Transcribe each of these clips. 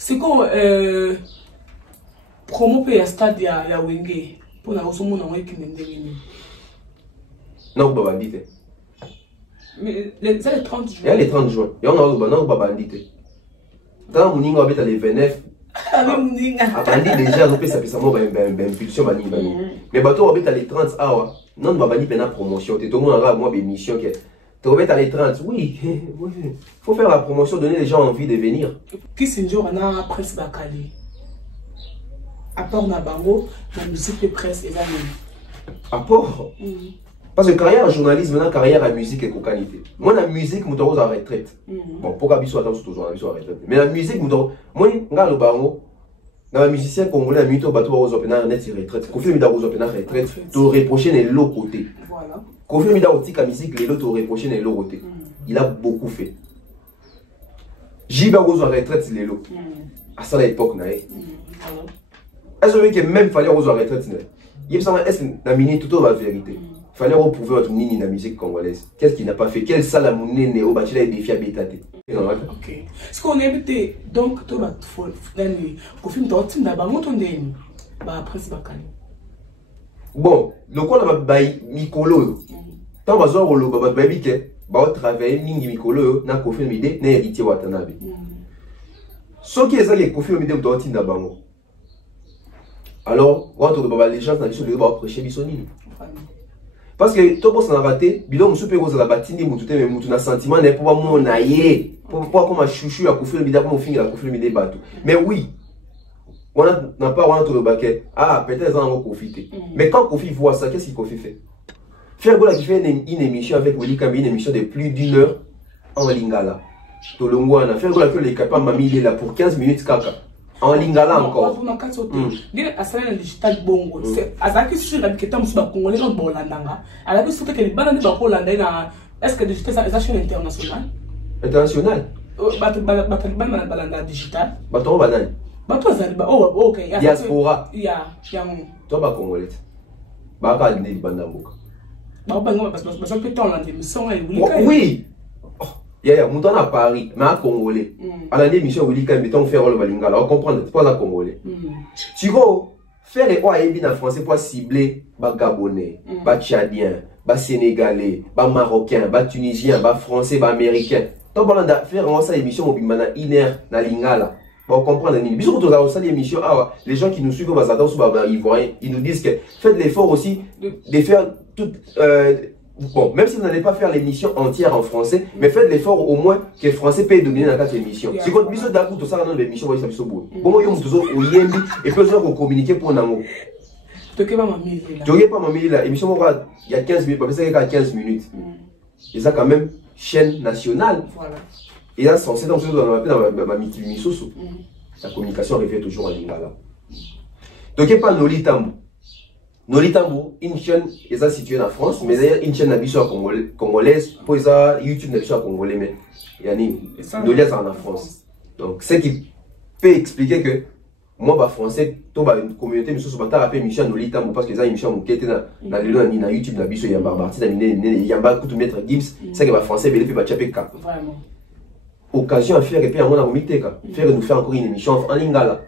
C'est quoi promo pe ya stade ya Wenge pour na osomo na wiki ndenge. Non, pas bandité. Mais les 30 juin. Il y a les 30 juin. Il y a un pas bandité. Dans mon ingo habite les 29. Bandit déjà, on peut s'appeler ça moi impulsion bani. Mais bateau habite les 30 hours. Non, pas bandit pendant promotion. Tout le monde a moi des missions qui tu reviens à les 30, oui. Faut faire la promotion, donner les gens envie de venir. Qui c'est un jour on a presse Bakali. Apport na bango, la musique de presse et la même. Apport. Parce que carrière en journalisme, maintenant carrière en musique et qualité. Moi la musique, je suis en retraite. Bon, pourquoi je suis toujours en retraite. Mais la musique, moi, je suis en bango. Dans la musicien congolais, je suis en retraite. Kofi Mida Rozo en retraite. Tu reproches les lots côté. Voilà. Kofi Mida Otika musique, les lots tu reproches les lots côté. Il a beaucoup fait. Jiba Rozo en retraite, les lots. À ça l'époque, est-ce que même fallait Rozo en retraite? Il me semble est-ce que la minute tout la vérité. Fallait reprouver votre nini dans la musique congolaise. Qu'est-ce qu'il n'a pas fait? Quel salle a mon nez au bâtiment des défis habités? Ok. Est-ce qu'on évite donc tout va pour film d'ortime d'abord mon tonné bah presse Bakali. Bon, le quoi là bail Mikolo. Tant bazo rolo baba baby ke ba travailler mingi Mikolo na Kofi Olomide na héritier Watanabe. Ce qui est ça les Kofi Olomide d'ortime d'abord. Alors, quand on a les gens dans les va prêcher bisonine. Parce que tout le monde a raté, bidon monsieur Pérouse la batine, mais un sentiment n'est pas mon aïe. Pourquoi comme un chouchou à Kofi Olomide comme on finit à Kofi Olomide bateau. Mais oui, on n'a pas rentré le baquet. Ah, peut-être on va profiter. Mais quand Kofi voit ça, qu'est-ce qu'il Kofi fait? Faire qui fait une émission avec Willy Kambi, une émission de plus d'une heure en lingala. Tout le monde a fait que les capables m'a mis là pour 15 minutes caca. En lingala encore. Dire à ça digital bongo. C'est azaki sur la biqueta musu ba congolais dans bolandanga. Alors que surtout que les bandes ba Hollande na est-ce que digital ça chaîne internationale? International. Bato balanda digital. Bato banane. Bato azali ba oh OK. Diaspora. Ya toi ba congolais. Ba ka dine banda mboka. Ba bango parce que ça peut temps là émission et oui. Il y a mon temps à Paris, mais à Congolais. À la démission, vous dites qu'un béton faire le balingala, on comprend, c'est pas la Congolais. Tu vois, faire les quoi en français pour cibler les Gabonais, les Tchadiens, les Sénégalais, les Marocains, les Tunisiens, les Français, les Américains. Tant qu'on a fait ça émission, on a une heure dans lingala. On comprend les bisous quand on a ça l'émission, les gens qui nous suivent, ils nous disent que faites l'effort aussi de faire tout. Bon, même si vous n'allez pas faire l'émission entière en français, mais faites l'effort au moins que le français peut donner dans cette émission. Si vous avez d'un coup, tout ça dans l'émission, vous voyez ça beau. Bon, moi, vous avez et plusieurs vous communiquer pour nous. Tu n'as pas mamie là. Tu n'as pas mamie là. L'émission, il y a 15 minutes, parce qu'il y a 15 minutes. Et ça, quand même, chaîne nationale. Voilà. Et là, censé dans ma miti-misoso. La communication arrivait toujours en lingala. Donc, il n'y a pas Noli Tambo. Noli Tambo, une chaîne est située en France, mais d'ailleurs une chaîne congolaise, pour YouTube n'est pas congolais, mais il y a Noli en France. Donc, ce qui peut expliquer que moi, je suis français, une communauté, mais je suis appelé Michel Noli Tambo parce que les émissions qui étaient dans YouTube, il y a Barbarti, il y a beaucoup de maître Gibbs, c'est que les français, ils peuvent faire K. Vraiment. Occasion à faire et puis à mon amitié, faire nous faire encore une émission en lingala.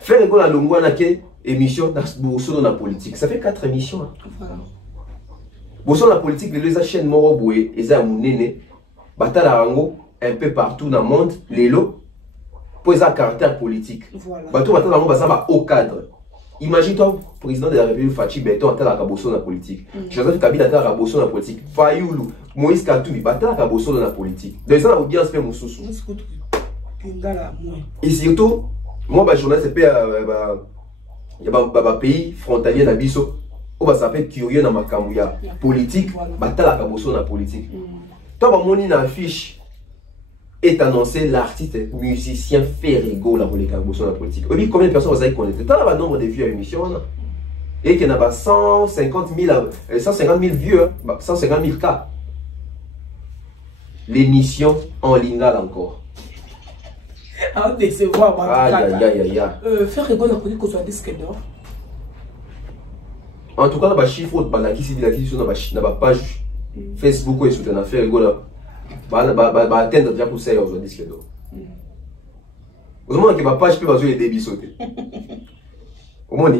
Faire que la longouana qui émission dans la politique. Ça fait 4 émissions. Dans la politique, les chaînes Moroboué, les Amounene, Batalarango, un peu partout dans le monde, les lots, pour un caractère politique. Bateau Batalarango, ça va au cadre. Imagine-toi, président de la République Fachi Beton, à la Kabosso dans la politique. Joseph Kabila, à la Kabosso dans la politique. Fayoulou, Moïse Katoumi, à la Kabosso dans la politique. Donc, ça, l'audience fait mon sous. Et surtout, moi, je journaliste, il y a un pays frontalier dans Bisso, où ça fait curieux dans ma cambouya politique, la Kabosso dans la politique. Toi, mon affiche est annoncé l'artiste musicien Ferrigo pour les Kabosso dans la politique. Oui, combien de personnes vous avez connecté? T'as le nombre de vues à l'émission, et qu'il y en a 150 000 vues, 150 000 cas. L'émission en lingala encore. Ah, décevoir, faire rigolo pour dire qu'on soit disque d'or. En tout cas, dans les chiffres, dans la page Facebook, et sur la faire rigolo, atteindre déjà pour ça, on disque d'or. Au moins, que ma page peut passer les débits sautés. Au moins,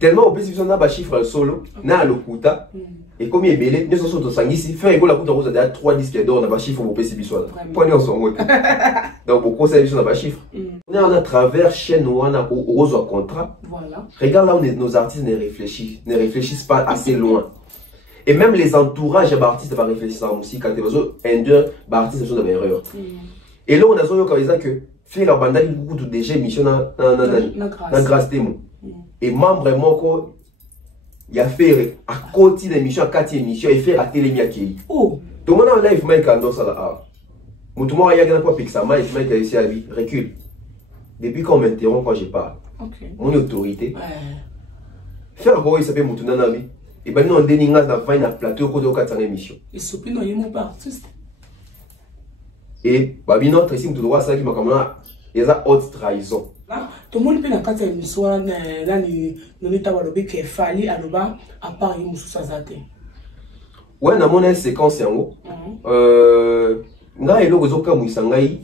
tellement au plus, on a un chiffre solo, na le kuta, et comme il est belé, nous sommes sur ici, faire école la kuta rose à 3 disques d'or, on a un chiffre au plus, point en son mot. Donc, pourquoi ça, on a un chiffre? On est à travers chaîne où on a rose au contrat. Voilà. Regarde là où nos artistes ne réfléchissent pas assez loin. Et même les entourages d'artistes vont réfléchir à la musique, quand ils vont dire, artistes sont des erreurs. Et là, on a dit que faire la bande beaucoup de déjà émission dans grâce démon. Et membre moko il a fait à côté d'émission à 4 émissions et faire la télé miaki. Oh. Tout le monde en live Mike Ando ça là. Tout le monde a gagné pas Pixama et Mike a ici à lui recule. Depuis qu'on m'interrompt quand je parle. Mon autorité. Faire quoi il s'appelle Mutuna Nabi. Et ben nous on déninga dans un plateau côté au 4 émissions. Et surtout non il mon artiste. Et babi notre ici tout droit ça qui m'a comme là il y a haute trahison. Tout le monde peut dans une histoire nous n'état walobi que fali aloba à part une sous-sazate. Ouais, na mon séquence yango. Nga elo gozoka muisangai.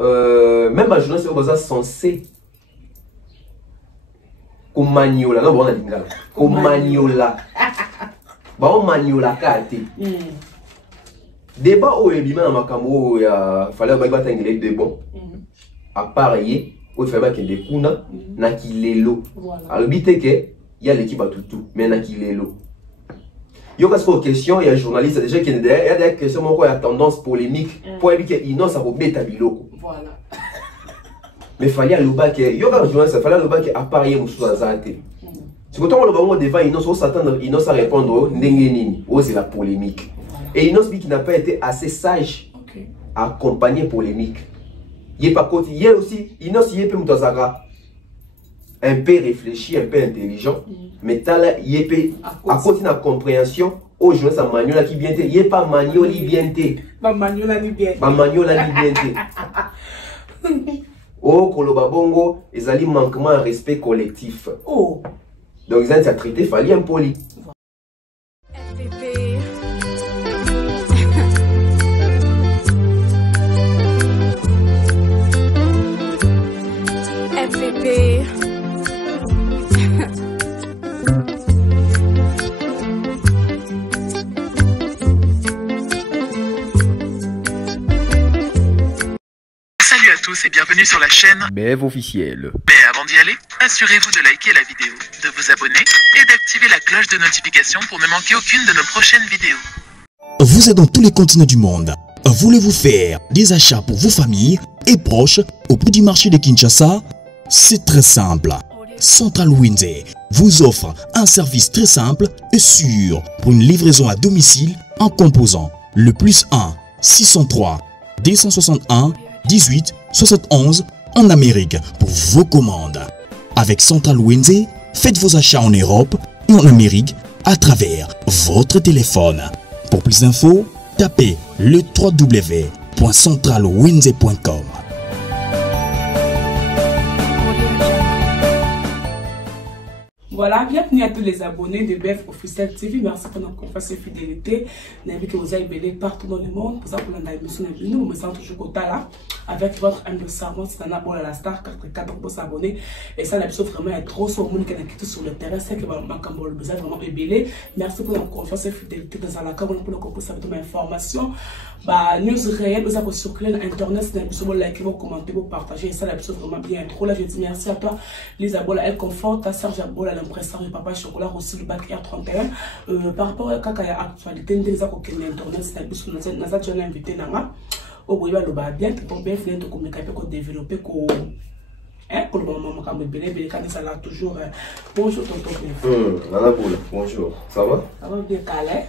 Même la journée c'est obaza censé komaniola non bon na lingala. Komaniola. Ba on maniola kate. Débat au ebima na makambo ya fallait ba batangile de bon. À part il fallait qu'il y ait des kuna na kilelo. Alors bité que il y a l'équipe à tout mais na kilelo. Yo parce que question il y a un journaliste déjà qui est derrière, il y a des questions mon quoi il y a tendance polémique pour éviter que Inos a robé biloko. Voilà. Mais fallait le bac yo quand journaliste fallait le bac à part il musu azate. C'est quand on le bango devant Inos on s'attend Inos à répondre ndenge nini. Oh c'est la polémique. Et Inos qui n'a pas été assez sage à accompagner polémique. Il est pas côté, il est aussi, il est un peu réfléchi, un peu intelligent, mais il est à côté de la compréhension, aujourd'hui, ça manuel qui vient, il est pas manuel qui vient. Pas manuel qui vient. Pas manuel qui vient. Oh, Koloba Bongo, ils ont manquement à respect collectif. Oh. Donc, ils ont traité, il fallait impoli. Salut à tous et bienvenue sur la chaîne BF officiel. Mais avant d'y aller, assurez-vous de liker la vidéo, de vous abonner et d'activer la cloche de notification pour ne manquer aucune de nos prochaines vidéos. Vous êtes dans tous les continents du monde. Voulez-vous faire des achats pour vos familles et proches au prix du marché de Kinshasa? C'est très simple. Central Winze vous offre un service très simple et sûr pour une livraison à domicile en composant le +1 603 261 18 71 en Amérique pour vos commandes. Avec Central Winze, faites vos achats en Europe et en Amérique à travers votre téléphone. Pour plus d'infos, tapez le www.centralwinze.com. Voilà, bienvenue à tous les abonnés de BF Officiel TV. Merci pour notre confiance et fidélité. N'avez que vous avez belé partout dans le monde. Pour ça, pour la émission, nous me sentons toujours au là avec votre humble servant. C'est un abonné à la star 4 pour s'abonner. Et ça, l'épisode vraiment est trop sur le monde qui est quitté sur le terrain. C'est que ma cambo le besoin vraiment belé. Merci pour notre confiance et fidélité dans la cambo pour le compos avec ma information. Bah, news réelles, vous avez circulé sur Internet. C'est un épisode pour liker, vous commenter, vous partager. Et ça, l'épisode vraiment bien trop. Là, je dis merci à toi, les abonnés. Elle conforte, ta Serge Abola, l'impression de Papa Chocolat, aussi le bac R31. Par rapport à la actualité, nous avons Internet. C'est un épisode que nous avons invité. Au bout de la bien, pour bien finir de communiquer, pour développer, pour le moment, toujours. Bonjour, tonton. Nana Boula, bonjour. Ça va? Ça va bien, Calais?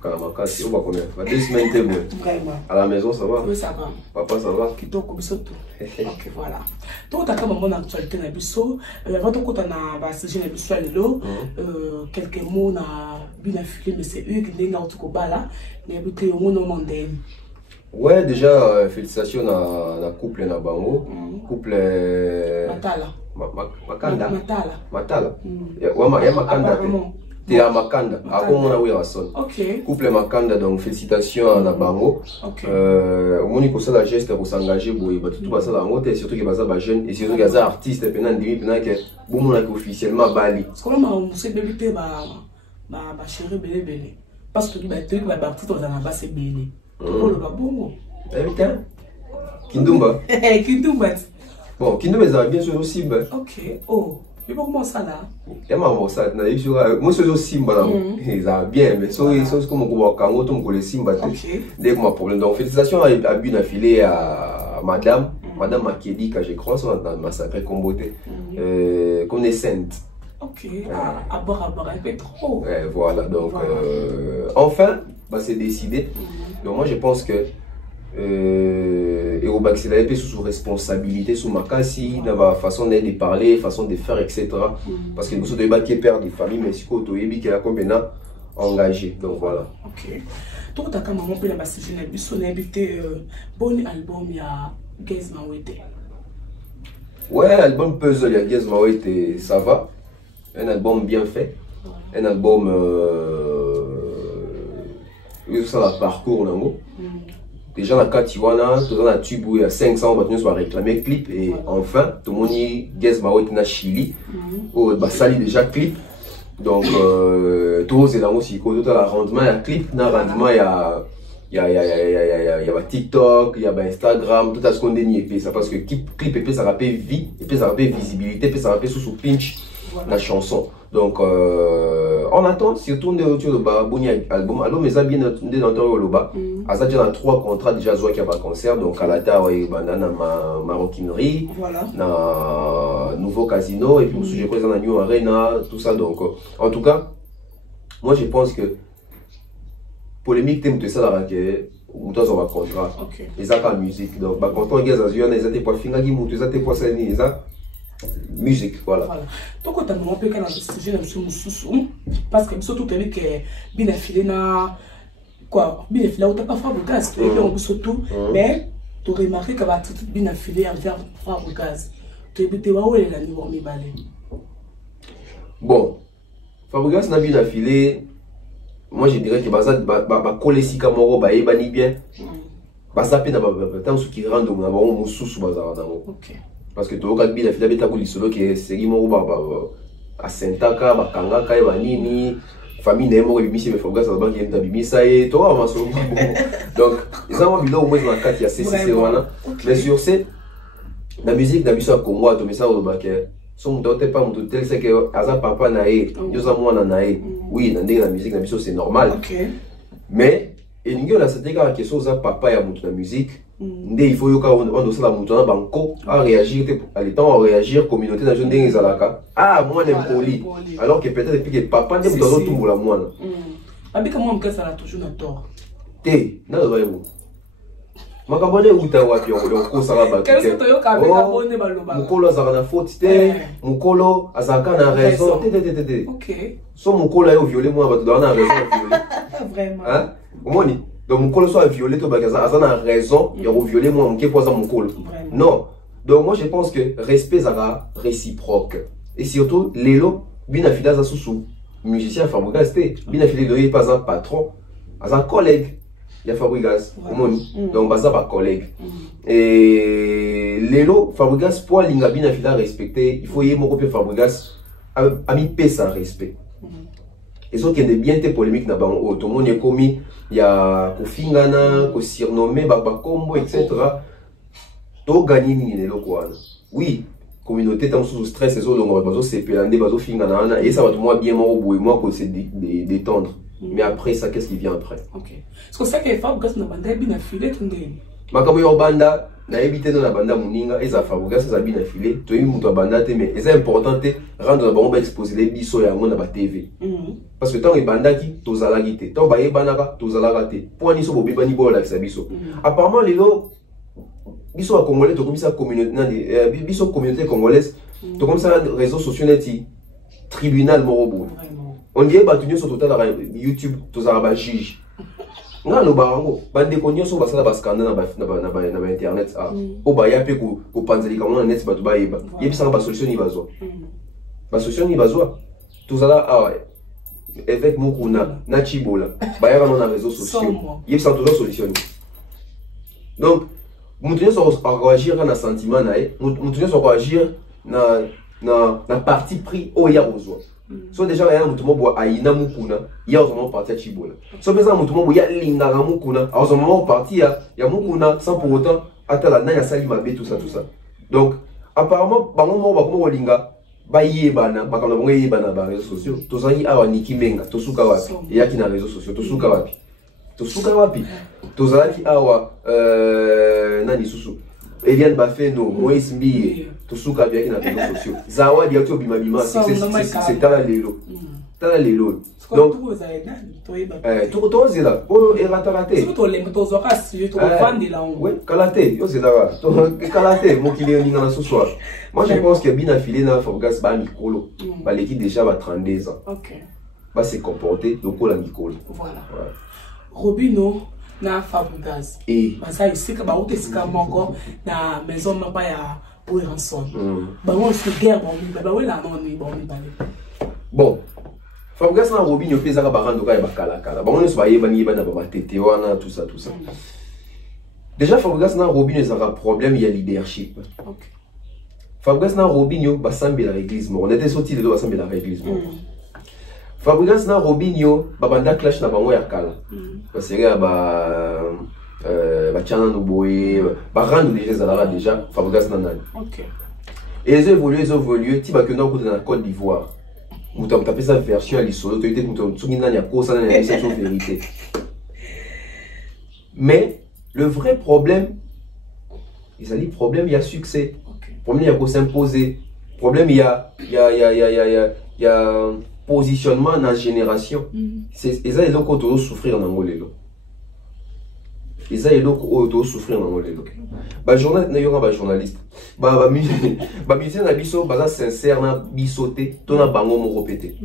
Kalamaka, on va combien? 2 semaines, t'es bon. Vraiment. À la maison, ça va? Oui, ça va. Papa, ça va? Qui t'ont comme ça tout. Ok, voilà. Donc, tu as comme mon actualité, Nabiso. Avant de côté, on a sujet Nabiso à l'élo. Quelques mots, on a bien affilé, mais c'est eux qui n'ont pas tout là. Mais écoutez, au moins, on en donne. Ouais, déjà, félicitations à couple na bango. Couple. Matala. Makanda. Matala. Matala. Ouais, il y a Makanda. T'es à Makanda. Après, on a eu à son. Ok. Couple Makanda, donc félicitations à Nabango. Ok. On y a la geste pour s'engager, tout ça là, on surtout que les jeunes et surtout que les artistes, pendant que bon, on a officiellement Bali. Parce que là, on sait que bah chérie belé. Parce que les trucs, les artistes, on a c'est belé. Oh, le babongo. Kindumba. Kindumba. Bon, Kindumba, ça va bien sûr aussi. Ok. Oh. Et comment ça là? Moi, je suis aussi Simba. Ça va bien, mais c'est comme on voit quand les Simba. Dès que mon problème. Donc, félicitations à Bune affilée à Madame Makedi, que je crois, dans ma sacrée comboté. Connaissante. Ok. À boire, un peu trop. Voilà, donc, enfin, c'est décidé. Donc, moi, je pense que. Et au bac, c'est la sous responsabilité, sous ma cassie, dans la façon de parler, façon de faire, etc. Parce que nous sommes des pères de famille, mais si vous avez qui est complètement engagé. Donc voilà. Ok. Donc, tu as maman pour la sujet, on a habité bon album, il y a Gaz Mawete. Ouais, l'album Puzzle, il y a Gaz Mawete, ça va. Un album bien fait. Un album. Ça va parcours, non? Déjà, dans le cas de Tijuana, tout dans tube où il y a 500, on va réclamer clip. Et enfin, tout le monde y Gaz Mawete na Chili. Où Bassali déjà clip. Donc, tout c'est là aussi. Tout le rendement, il y a clip. Dans le rendement, il y a TikTok, il y a Instagram, tout ce qu'on dénie. Ça parce que clip et ça rappelle vie, et puis ça rappelle visibilité, et puis ça rappelle sous pinch la chanson. Donc, on attend surtout de album. Alors, mais ça bien dans le bas. À ça, déjà 3 contrats déjà qui a un concert. Donc, à la tard, il y a maroquinerie, na nouveau casino, et puis je crois dans la New Arena, tout ça. Donc, en tout cas, moi je pense que polémique, tu ça là que ou dans un contrat. Et ça la musique. Donc, quand on regarde ça, ils étaient pas finga qui montent, ils étaient pas sanis, ça. Musique, voilà. Donc, quand on a un peu dans ce sujet, parce que surtout, tu as vu que bien affilé na quoi, bien affilé, on t'a pas fait le gaz, tu as vu surtout, mais tu as remarqué que va tout bien affilé envers faire le gaz. Tu as vu que où est la niveau mi balé. Bon, Fabregas n'a bien affilé. Moi, je dirais que Bazat va coller si Camaro, va ébani bien. Bazat peine à tant ce qui rend donc avoir un sous bazar dans. Parce que tu as bien affilé, tu as vu solo qui est série moro à Sentaka, Bakangaka, Banini, famille Nemo, et Bissi, mais Fabregas, ça va qui est Tabimi, ça y est, toi, on va se donc, ils ont vu là au moins dans la 4, il y a CCC, voilà. Mais sur ce, la musique, la musique, comme moi, tu mets ça au baquet. Si on ne pas mon tel, c'est que Aza Papa Nae, Yosamoa Nae, oui, dans la musique, la musique, c'est normal. Mais, il y a cette question, Papa, il y a la musique. Il faut que on à réagir, à l'état à réagir, communauté dans une des alaka. Ah, moi, j'aime poli. Alors que peut-être depuis que papa n'est pas tout la moine. Abi comment on ça a toujours un tort. Té, n'a pas eu. Ma cabane où t'as wapi on ko sala ba. Qu'est-ce que tu as avec abonné baloba. Mukolo azaka na faute té, mukolo azaka na raison. Té. OK. So mukolo yo violer moi ba tu na raison violer. Vraiment. Hein? Omoni. Donc mon colo soit violé, tu as raison, il y a violé moi, mon quoi mon colo. Non. Donc moi je pense que respect sera réciproque. Et surtout, Lélo, bien affilé à sous musicien Fabregas, bien affilé de pas un patron, à un collègue. Il y a Fabregas, donc pas un collègue. Et Lélo, Fabregas, pour l'inga bien affilé à respecter, il faut y avoir mon copain Fabregas à mi paix sans respect. Et ce qui est bien des polémiques, tout le monde est commis, il y a Kofingana, Kosirnomé, Babakombo, etc. Tout gagner ni quoi. Oui, communauté tant sous stress, et donc on va se pélander, bazo Fingana, et ça va tout moi bien moi et moi que c'est détendre. Mais après ça, qu'est-ce qui vient après? Ok. C'est pour ça que les femmes, quand on a bandé, bien affilé, tout le monde. Makaboyo banda, na évité dans la banda muninga, et ça Fabregas, ça bien affilé, tu es une banda, mais c'est important de rendre la bombe exposer les biso et à mon TV. Parce que tant que banda qui, tous à la guité, tant que banaka, tous à la raté. Pour un iso, bobi bani bo la biso. Apparemment, les lots, biso à Congolais, tu comme ça communauté, biso communauté congolaise, tu comme ça réseaux sociaux neti, tribunal morobo. On dit battu sur total YouTube, tous à la juge. Non, le barango, bande konyo so basala baskanda na internet ah. O ba ya pe ko panzeli comme net ba to ba yeba. Yebi sanga ba solution ni bazo. Ba solution ni bazo. Tout ça là ah ouais. évêque Mukuna, na Chibola, bayaka dans les réseaux sociaux. Il sont toujours solutionné. Donc, nous devons agir dans un sentiment, nous devons agir dans la partie pris au Yarozo. So déjà, il y a un moment où il y a un Mukuna, il y a un moment parti à Chibola. So, mais il y a un moment où il y a un Mukuna, il y a un moment parti, il y a un Mukuna sans pour autant attendre la Salima B, tout ça. Donc, apparemment, par moment où il y a bayebana bakana bongo yebana ba réseaux sociaux tozali awa niki menga tosuka wapi yaki na réseaux sociaux tosuka wapi tozali awa nani susu Eliane Bafeno Moïse Mbiye tosuka yaki na réseaux sociaux zawadi yaki obimabima c'est tala lelo donc tozela o eratarate oui kalate yo zela kalate mokili ninga na soir. Moi je pense que bien affilé na Fabregas ba mikolo ba l'équipe déjà va 32 ans. OK. Va se comporter donc la mikolo. Voilà. Robino na Fabregas. Ba ça ici que ba o tesika moko na maison mapa ya Oranson. Ba on se guerre ba wela non ni bon ni bon. Fabregas na Robinho pesa ka barando ka ba kala. Ba on se ba yeba ni ba na ba tete wana tout ça. Déjà Fabregas na Robinho ça a problème il y a leadership. OK. Fabregas na Robinho basambi la église on était sorti de basambi la église Fabregas na Robinho babanda clash na bango ya kala parce que ba chana no boy ba rando déjà Fabregas na nani. OK. Et ils évoluent ti ba que na ko na Côte d'Ivoire ou tu tapé sa version à l'isolo tu étais tu nani ya ko ça na vérité. Mais le vrai problème il y a succès. Problème, il y a pour s'imposer. Problème, il y a positionnement dans la génération. Et ça, ils ont souffrir dans Angola. Et ça, ils ont souffrir dans Angola. Journaliste. Musicien na biso, baza sincère na bisoté, to na bango mo répéter.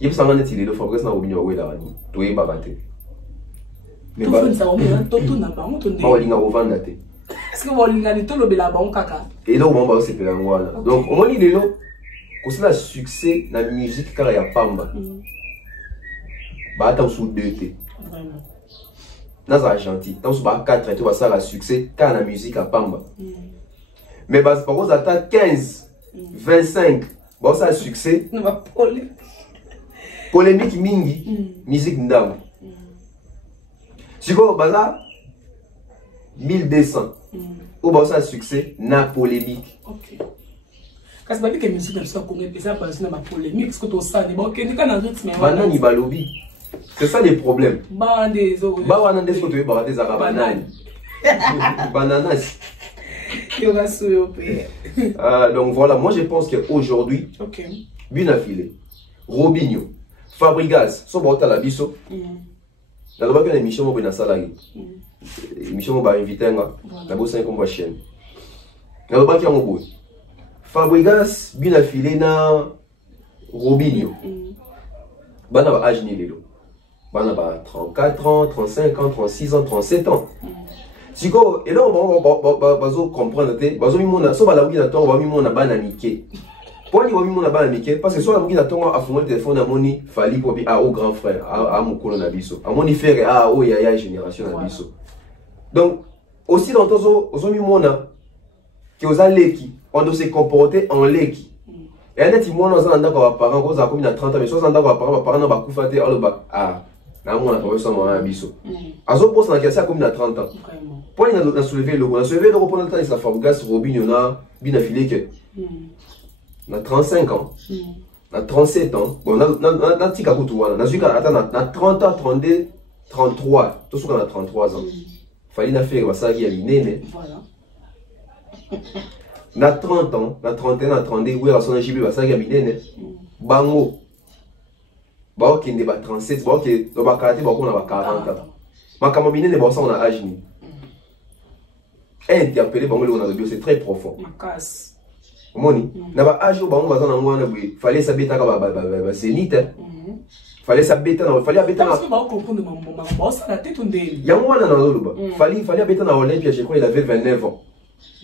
Il faut s'en aller le Fabregas na Robinho wela rani. To e babate. Mais ba to na bango to ne. Ba linga ovanda te. Est-ce que vous avez tout le belabon kaka? Et là, on va se faire un donc, on dit là, quand le succès dans la musique, car il y a Pamba. Bah, attends, sous 2T. Vraiment. Dans Argentine, dans sous 4, tu vas ça le succès, car la musique à Pamba. Mais bah, par contre, attends 15, 25, bah, ça le succès. Polémique mingi, musique ndam. Si vous avez 1200. Ou bien ça succès, na polémique. OK. Parce que la musique de ça connaît déjà parce que na polémique parce que tout ça n'est bon que ni kana rythme. Banani balobi. C'est ça les problèmes. Bande zo. Ba wana ndesko to ba des arabanani. Bananas. Yo va souper. Donc voilà, moi je pense qu'aujourd'hui, OK. Bien affilé. Robinho, Fabregas, so bota la biso. Dans le bac de l'émission mo na salari. Émission va inviter la bosse comme chaîne. Dans le bac en bout. Fabregas bien affilé na Robinho. Bana ba âge ni lelo. Bana ba 34 ans, 35 ans, 36 ans, 37 ans. Siko et là on va comprendre te bazo mi mona so ba la bugina to ba mi mona bana mike. Pour ni ba mi mona bana mike parce que so la bugina to a fond téléphone à moni fali pour bi au grand frère à mukolo na biso. A moni frère a o ya génération na biso. Donc, aussi dans tous les moments qui ont leki, on doit se comporter en leki. Et un petit moment, on a un parent, on a comme 30 ans, mais 60 ans, parents, on va couper ah, là, on a trouvé ça, on a un biseau. À ce point, on a ça comme 30 ans. Pour on a soulevé le repos pendant le temps, c'est la Fabregas, Robinho, on a bien affilé que. On a 35 ans, on a 37 ans, on a un petit capotou, on a 30 ans, 32, 33, tout ce qu'on a 33 ans. Fallait na faire ça qui a miné. Voilà. Na 30 ans, na 31, na 32, oui, à son âge, ça qui a miné. Bango. Bah, qui n'est pas 37, bah, qui est dans ma karaté, bah, on a 40 ans. Ma kamamine, bah, ça, on a âge ni. Interpeller, bah, on a le c'est très profond. Ma casse. Moni. Na ba âge, bah, on va dans un oui. Fallait s'habiller, bah, zénith. Fallait s'habiter, fallait habiter. Parce que bah, on comprend de ma bosse à la tête, on dit. Yamwana na loluba. Fallait habiter dans Olympia, je crois, il avait 29 ans.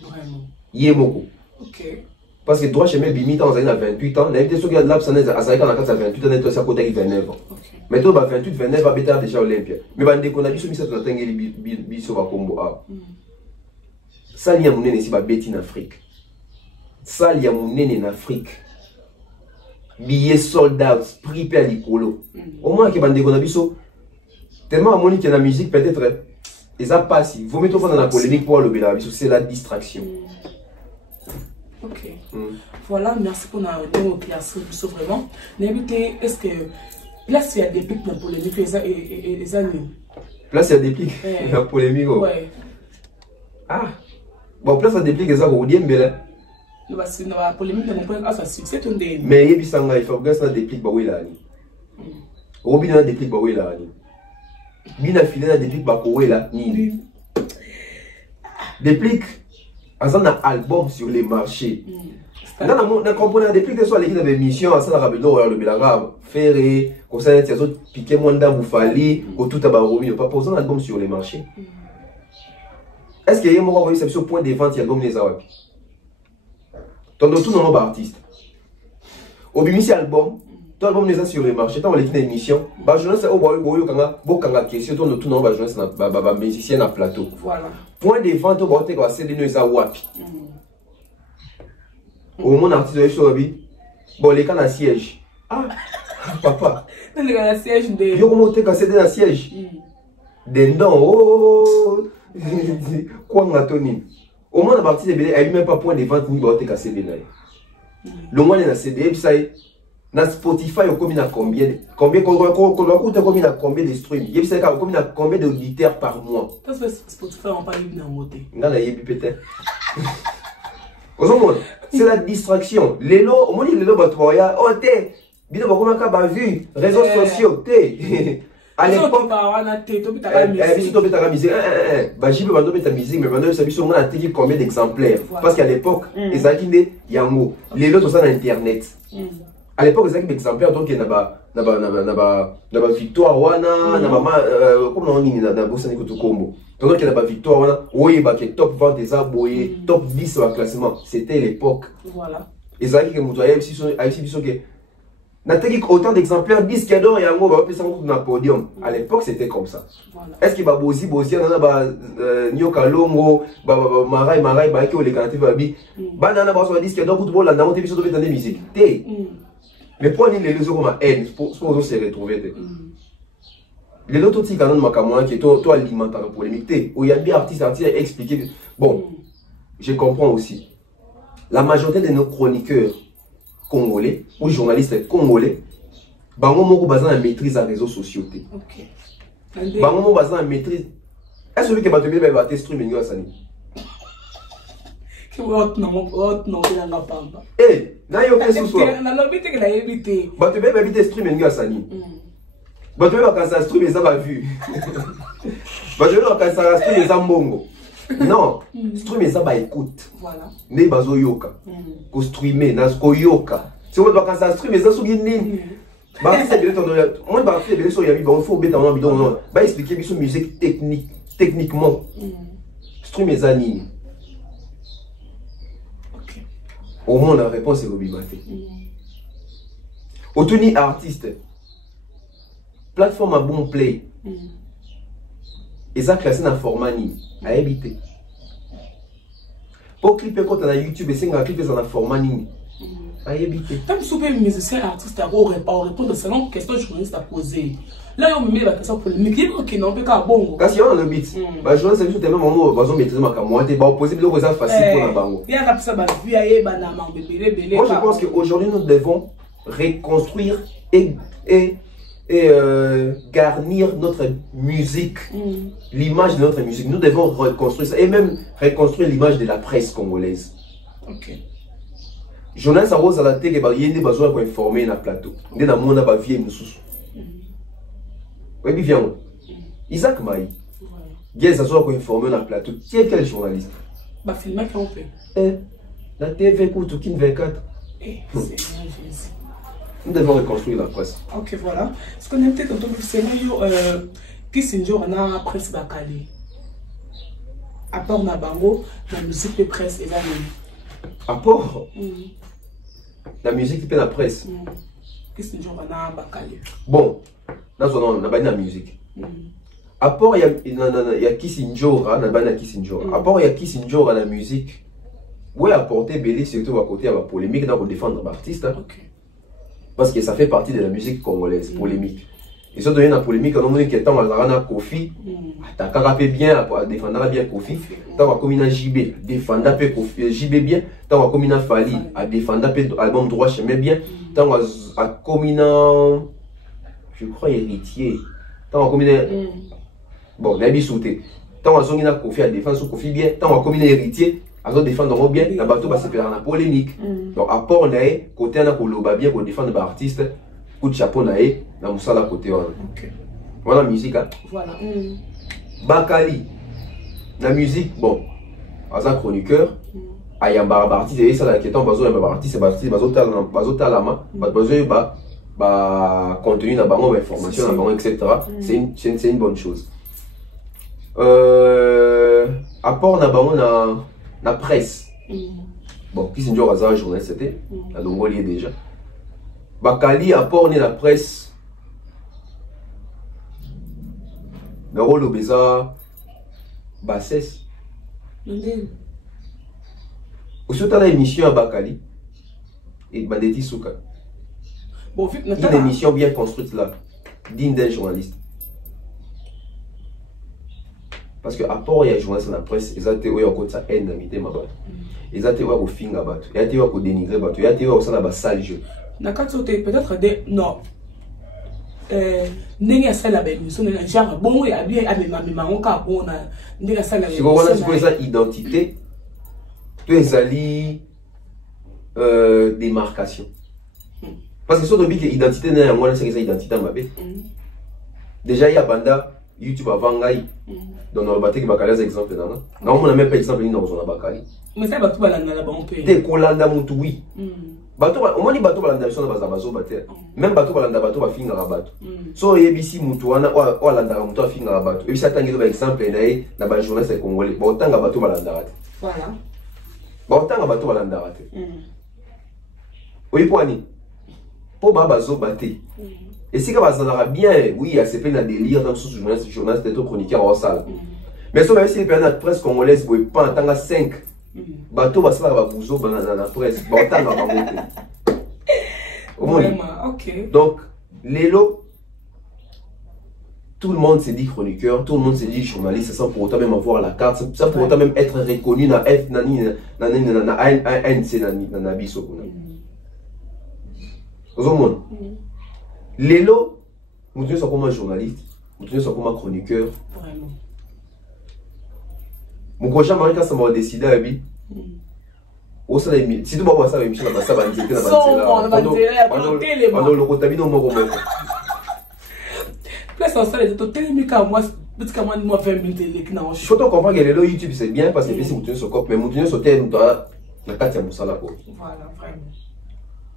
Vraiment. Yemoko. OK. Parce que droit chemin bimi temps à 28 ans, l'invité ceux qui a de l'absence à 28 ans, et toi à côté 29 ans. Mais toi 28 29 va bêta déjà Olympia. Mais bande qu'on a dit sur ça dans tengeli biso va combo a. Ça li a monene ici ba beti en Afrique. Ça li a monene en Afrique. Billets sold out, prix per likolo. Au moins que bande qu'on a biso tellement à monique la musique peut-être et ça passe. Il faut mettre dans la polémique pour le béla biso, c'est la distraction. Ok. Voilà, merci pour nous éclaircir vraiment. N'évitez, est-ce que place il y a des pics dans la polémique et les années. Place il y a des pics dans la polémique. Ouais. Ah. Bon, place il y a des pics, ça vous dit mais parce que dans la polémique, on peut avoir succès tout le monde. Mais il y a des pics, bah oui là. Robin a des pics, bah oui là. Bina filé a des pics, bah oui là. Des pics. Un album sur les marchés. On comprenait des pics de soit l'équipe de mission à ça le Belaga Ferré, comme ça les autres piqué Mwanda Boufali, ou tout à Baromi, pas posant un album sur les marchés. Est-ce qu'il y a un réception point de vente il y a album les Awapi? Tant tout non artiste. Au bimisi album, tout album les a sur les marchés, tant l'équipe d'émission, bah je ne sais au boyo kanga, kanga question tout non bah je ne sais ba musicien à plateau. Voilà. Point de vente au botte quoi c'est de nous Awapi. Au monde artiste de Shobi, bon les cannes à siège. Ah, papa. Les cannes à siège de. Yo comment t'es cassé dans siège? Des noms, oh, quoi m'attoni. Au monde à partir de elle même pas point de vente ni botte cassé de naï. Le monde est dans CD, puis ça y est. Dans Spotify, on combien de streams? Il y a combien d'auditeurs par mois? Parce que Spotify n'a pas eu de moté. Peut-être. C'est la distraction. Les lots, au moins les lots, oh t'es, bien comment t'as vu, réseaux sociaux, t'es. À l'époque, combien d'exemplaires? Parce qu'à l'époque, les Akindé, Yango, les lots sont sur Internet. À l'époque, les exemplaires, donc il y a une victoire, comment on dit, il y a donc il y a une victoire, oui, il y a top 20 des aboyés, top 10 sur le classement. C'était l'époque. Voilà. Et ça, il y a autant d'exemplaires, 10 cadeaux et un mot, on va un podium. À l'époque, c'était comme ça. Est-ce qu'il y a Bosi, Nyoka Longo, Marai, les canatives, Banana, 10 cadeaux, pour la namote, puis surtout des musiques. Mais pour les réseaux comme haine, pour se retrouver. Les autres outils quand même qui toi alimentaire la polémique. Où il y a bien artistes expliquer. Bon, je comprends aussi. La majorité de nos chroniqueurs congolais ou journalistes congolais, bango moko basé en maîtrise des réseaux sociaux. OK. Bango moko basé en maîtrise. Est-ce que va te bien va te streaming ça ni? Eh, na yo que ce soit. Na lobité que la évité. Va te bien éviter streaming ça ni. Va te bien quand ça stream ça va vu. Va te bien quand ça stream ça mbongo. Non, streamer ça va écoute. Voilà. Ne bazo yoka. Ko streamer na ko yoka. Si on doit quand ça streamer ça sougi nini. Ba c'est bien ton on va faire bien so yabi ba faut bêta on bidon ba expliquer biso musique techniquement. Streamer ça nini. OK. Au moins la réponse est Bobimate. Otuni artiste. Plateforme à bon play. Et ça classé dans format ni à éviter. Pour clipper quand on a YouTube et c'est un clip dans format ni à éviter. Comme super musicien artiste à répondre à cette question journaliste à poser. Là on me met la question pour le micro qui n'en peut qu'à bon. Parce qu'il y a le beat. Bah je sais que tellement moment va maîtriser ma caméra t'es pas poser le ça facile pour la bango. Il y a ça ba vu aye banama belé. Moi je pense qu'aujourd'hui nous devons reconstruire et garnir notre musique, l'image de notre musique. Nous devons reconstruire ça et même reconstruire l'image de la presse congolaise. Ok. Jonas a rose à la télé, il y a des besoins pour informer dans le plateau. Il y a des gens qui viennent nous sous. Oui, bien. Isaac Maï. Il y a des gens qui informer dans le plateau. Qui est quel journaliste? Bah, filmer qu'on fait. La TV coûte qui 24. Nous devons reconstruire la presse. Ok, voilà. Ce qu'on a peut-être entendu, c'est qui c'est on a presse Bakali. À part Nabango, la musique de presse et la même. apport la musique et la presse. Qu'est-ce que tu as dit? Bon, on a la musique. Apport, il y a Kissinjora, apport, il y a Kissinjora la musique. Oui, apporter Bélé, surtout à côté de la polémique, dans défendre l'artiste. Parce que ça fait partie de la musique congolaise, polémique. Et ça devient la polémique, on a dit que tant à Kofi, t'as bien, défendre bien Kofi, tant à Komina JB, défendre JB bien, tant à Komina Fali, à défendre album droit chemin bien, tant à Komina, je crois, héritier, tant à Komina, bon, Nabi Souté, tant à Zongina Kofi, à défendre Kofi bien, tant à Komina héritier, à défendre bien, la bateau va se faire la polémique. Donc, apport, on a côté, on a pour le bien, pour défendre l'artiste. Coup de chapeau naé na musala côté wana. Voilà la musique hein. Voilà. Bakali la musique bon asa chroniqueur ayamba artiste et ça la question bazo yamba artiste bazo talama bazo ba contenu na bango information na bango etc. C'est une bonne chose. Apport na bango na presse. Bon qui c'est un asa journaliste c'était à Longolier déjà. Bakali apport la presse. Le rôle au Béza Bassès. Aussi, tu as l'émission à Bakali et Bandeti Souka. Bon, une émission bien construite là, digne d'un journaliste. Parce que apport il y a journaliste dans la presse, ils ont été au sa haine d'amitié ma batte. Ils ont été au finger battu, ils ont été au dénigrer battu, ils ont été au sale jeu. Peut-être des non n'est-ce pas la belle mission genre bon il y a bien on cas bon n'est pas la c'est identité tu es allé démarcation parce que sur le but que identité n'est moi c'est que identité ma bé déjà il y a banda YouTube avant gaï dans le bateau qui bakali exemple là non on a même pas exemple ni dans zona bakali mais ça bateau balanda là-bas on peut des kolanda mutu oui bateau au moins ni bateau balanda sur na bazo bateau même bateau balanda bateau ba finga bateau so yebisi mutu wana o landa mutu a finga bateau et ça tangizo ba exemple na ba journaliste congolais ba otanga bateau balanda rate voilà ba otanga bateau balanda rate oui poani po ba bazo bateau et si que bazana bien oui il y a ces peines à délire dans ce journaliste être chroniqueur au salle mais ça même si les personnes presse congolaise boy pas en tant que 5 bateau va se faire bouzo dans la presse ok donc Lélo tout le monde s'est dit chroniqueur tout le monde s'est dit journaliste sans pour autant même avoir la carte sans pour autant même être reconnu na F nani na ANC na biso monde Lélo nous disons comme journaliste nous disons comme chroniqueur vraiment mon prochain mari quand ça m'a décidé à lui au sein de si tu m'as passé avec Michel ça va dire que on le rotabino mo mo place en salle de télémica moi petit comme moi 20 minutes les qui na faut comprendre que le YouTube c'est bien parce que si vous tenez sur cop mais vous tenez sur terre na kati ya musala ko voilà vraiment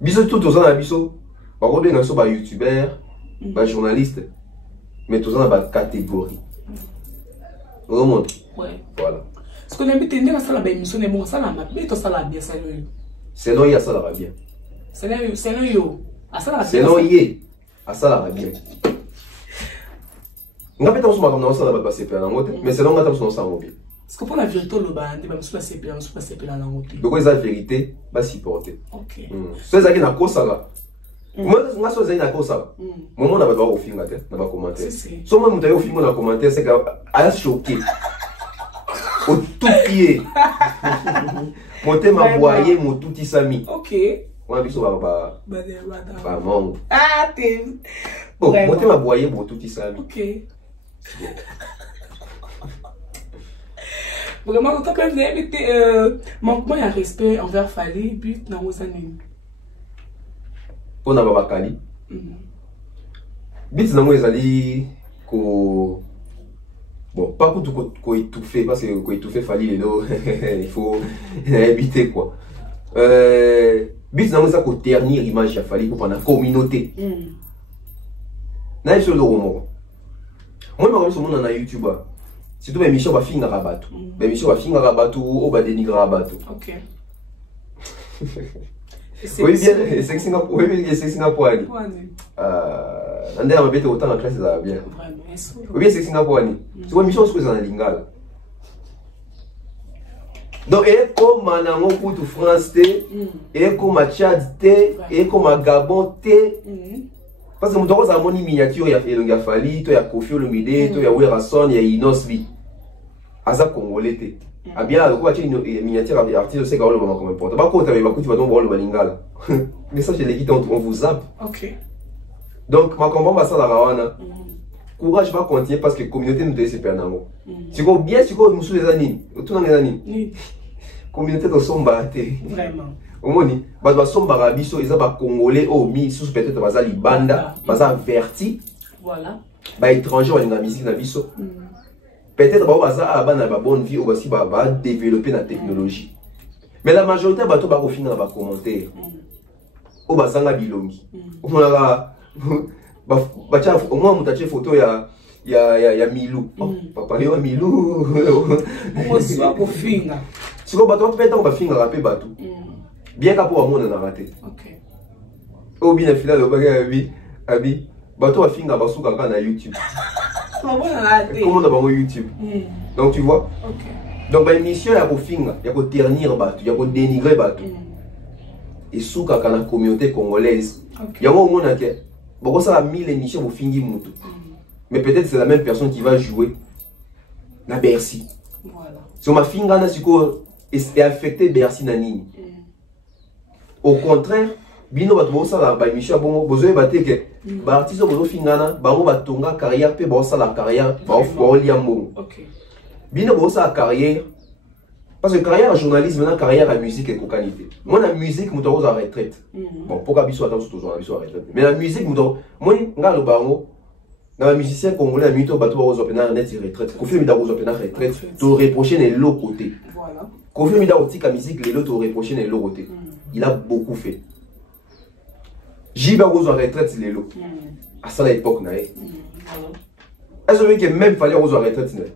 biso tout aux na biso ba ko bien so ba youtubeur ba journaliste mais tous dans ba catégorie au monde ouais voilà ce qu'on aime bien dans la émission est bon ça la mais tout ça la bien ça le c'est non il y a ça la bien c'est non yo à ça la c'est non y à ça la bien on peut penser comme ça va passer par la route mais c'est non on attend ça bien parce que pour la vérité le bande va se passer par la route donc la vérité va supporter OK c'est ça qui na kosa là moi nga so zaina kosa moment na ba au film là na ba commenter so moi mutayo film na commenter c'est que a choqué au tout pied monter ma boyer mon tout isami OK on biso ba mon ah t'es bon monter ma boyer mon tout isami OK vraiment quand même manquement il y a respect envers Fali but na osani on a Bakali bit na moi ezali ko bon pas pour tout ko étouffer parce que ko étouffer Fali lelo il faut éviter quoi bit na moi ça ko ternir image ya Fali pour la communauté na sur le romo moi ma sur mon na YouTube surtout émission ba finga rabatu émission ba finga rabatu o ba dénigrer rabatu OK Oui, bien, c'est Singapour. Oui, c'est Singapour. André m'a autant en classe, ça va bien. Oui, bien, c'est Singapour. C'est une mission que ça a lingala. Donc, et comme Manango pour France, et comme à Tchad, et comme à Gabon, parce que nous avons une miniature, il y a Elonga Fali, il y a Kofi Olomide, il y a Werason, il y a Inosbi. Aza Congolais. Ah bien, donc, une miniature artiste, c'est quand même comme important. Par contre, tu vas donc voir le Balingala. Mais ça, je l'ai dit, on vous zappe. Ok. Donc, ma combat, ça, la Rawana. Courage va continuer parce que la communauté nous laisse perdre. Si vous bien, si vous nous les années, tout dans les années, communauté de Somba, vraiment. Au moins, bah Somba Rabiso, ils ont Congolais, oh, mis sous peut-être Baza Libanda, Baza Verti, voilà. Bah étranger, on a la musique, Nabiso. Peut-être Baza a la bonne vie, aussi va développer la technologie. Mais la majorité, bah tout va finir dans les commentaires. Au Bazanga Bilongi. Au moins, au moins, on a une photo, il y a Milou. Papa, il y a Milou. Si on va faire un peu de bateau. Bien qu'à pour moi, on a raté. Au bien, il a dit, bateau a fini à Basouka na YouTube. Comment on a YouTube? Donc, tu vois? Donc, la mission, il y a pour finir, il y a pour ternir bateau, il y a pour dénigrer bateau. Et Souka, dans la communauté congolaise, il y a un moment qui bon, ça a 1000 émissions pour finir Moutou. Mais peut-être c'est la même personne qui va jouer na Bercy. Voilà. Si on m'a fini dans est affecté Bercy Nanini. Au contraire, bino va trouver ça la émission bon besoin battre que ba artiste bozo fingana ba mo batonga carrière pe ba ça la carrière ba fo liambo. OK. Bino bo ça carrière parce que carrière journalisme maintenant carrière à musique et qualité. Moi la musique muto aux retraite. Bon pourquoi biso attend toujours biso retraite. Mais la musique muto moi ngalo bango na musicien congolais à muto bato aux open net retraite. Kofi mi da aux open retraite. Tu reprocher les l'autre côté. Voilà. Kofi mi da otika musique les l'autre reprocher les l'autre côté. Il a beaucoup fait. Jiba aux retraite les l'autre. À ça l'époque na. Est-ce que même fallait aux retraite na.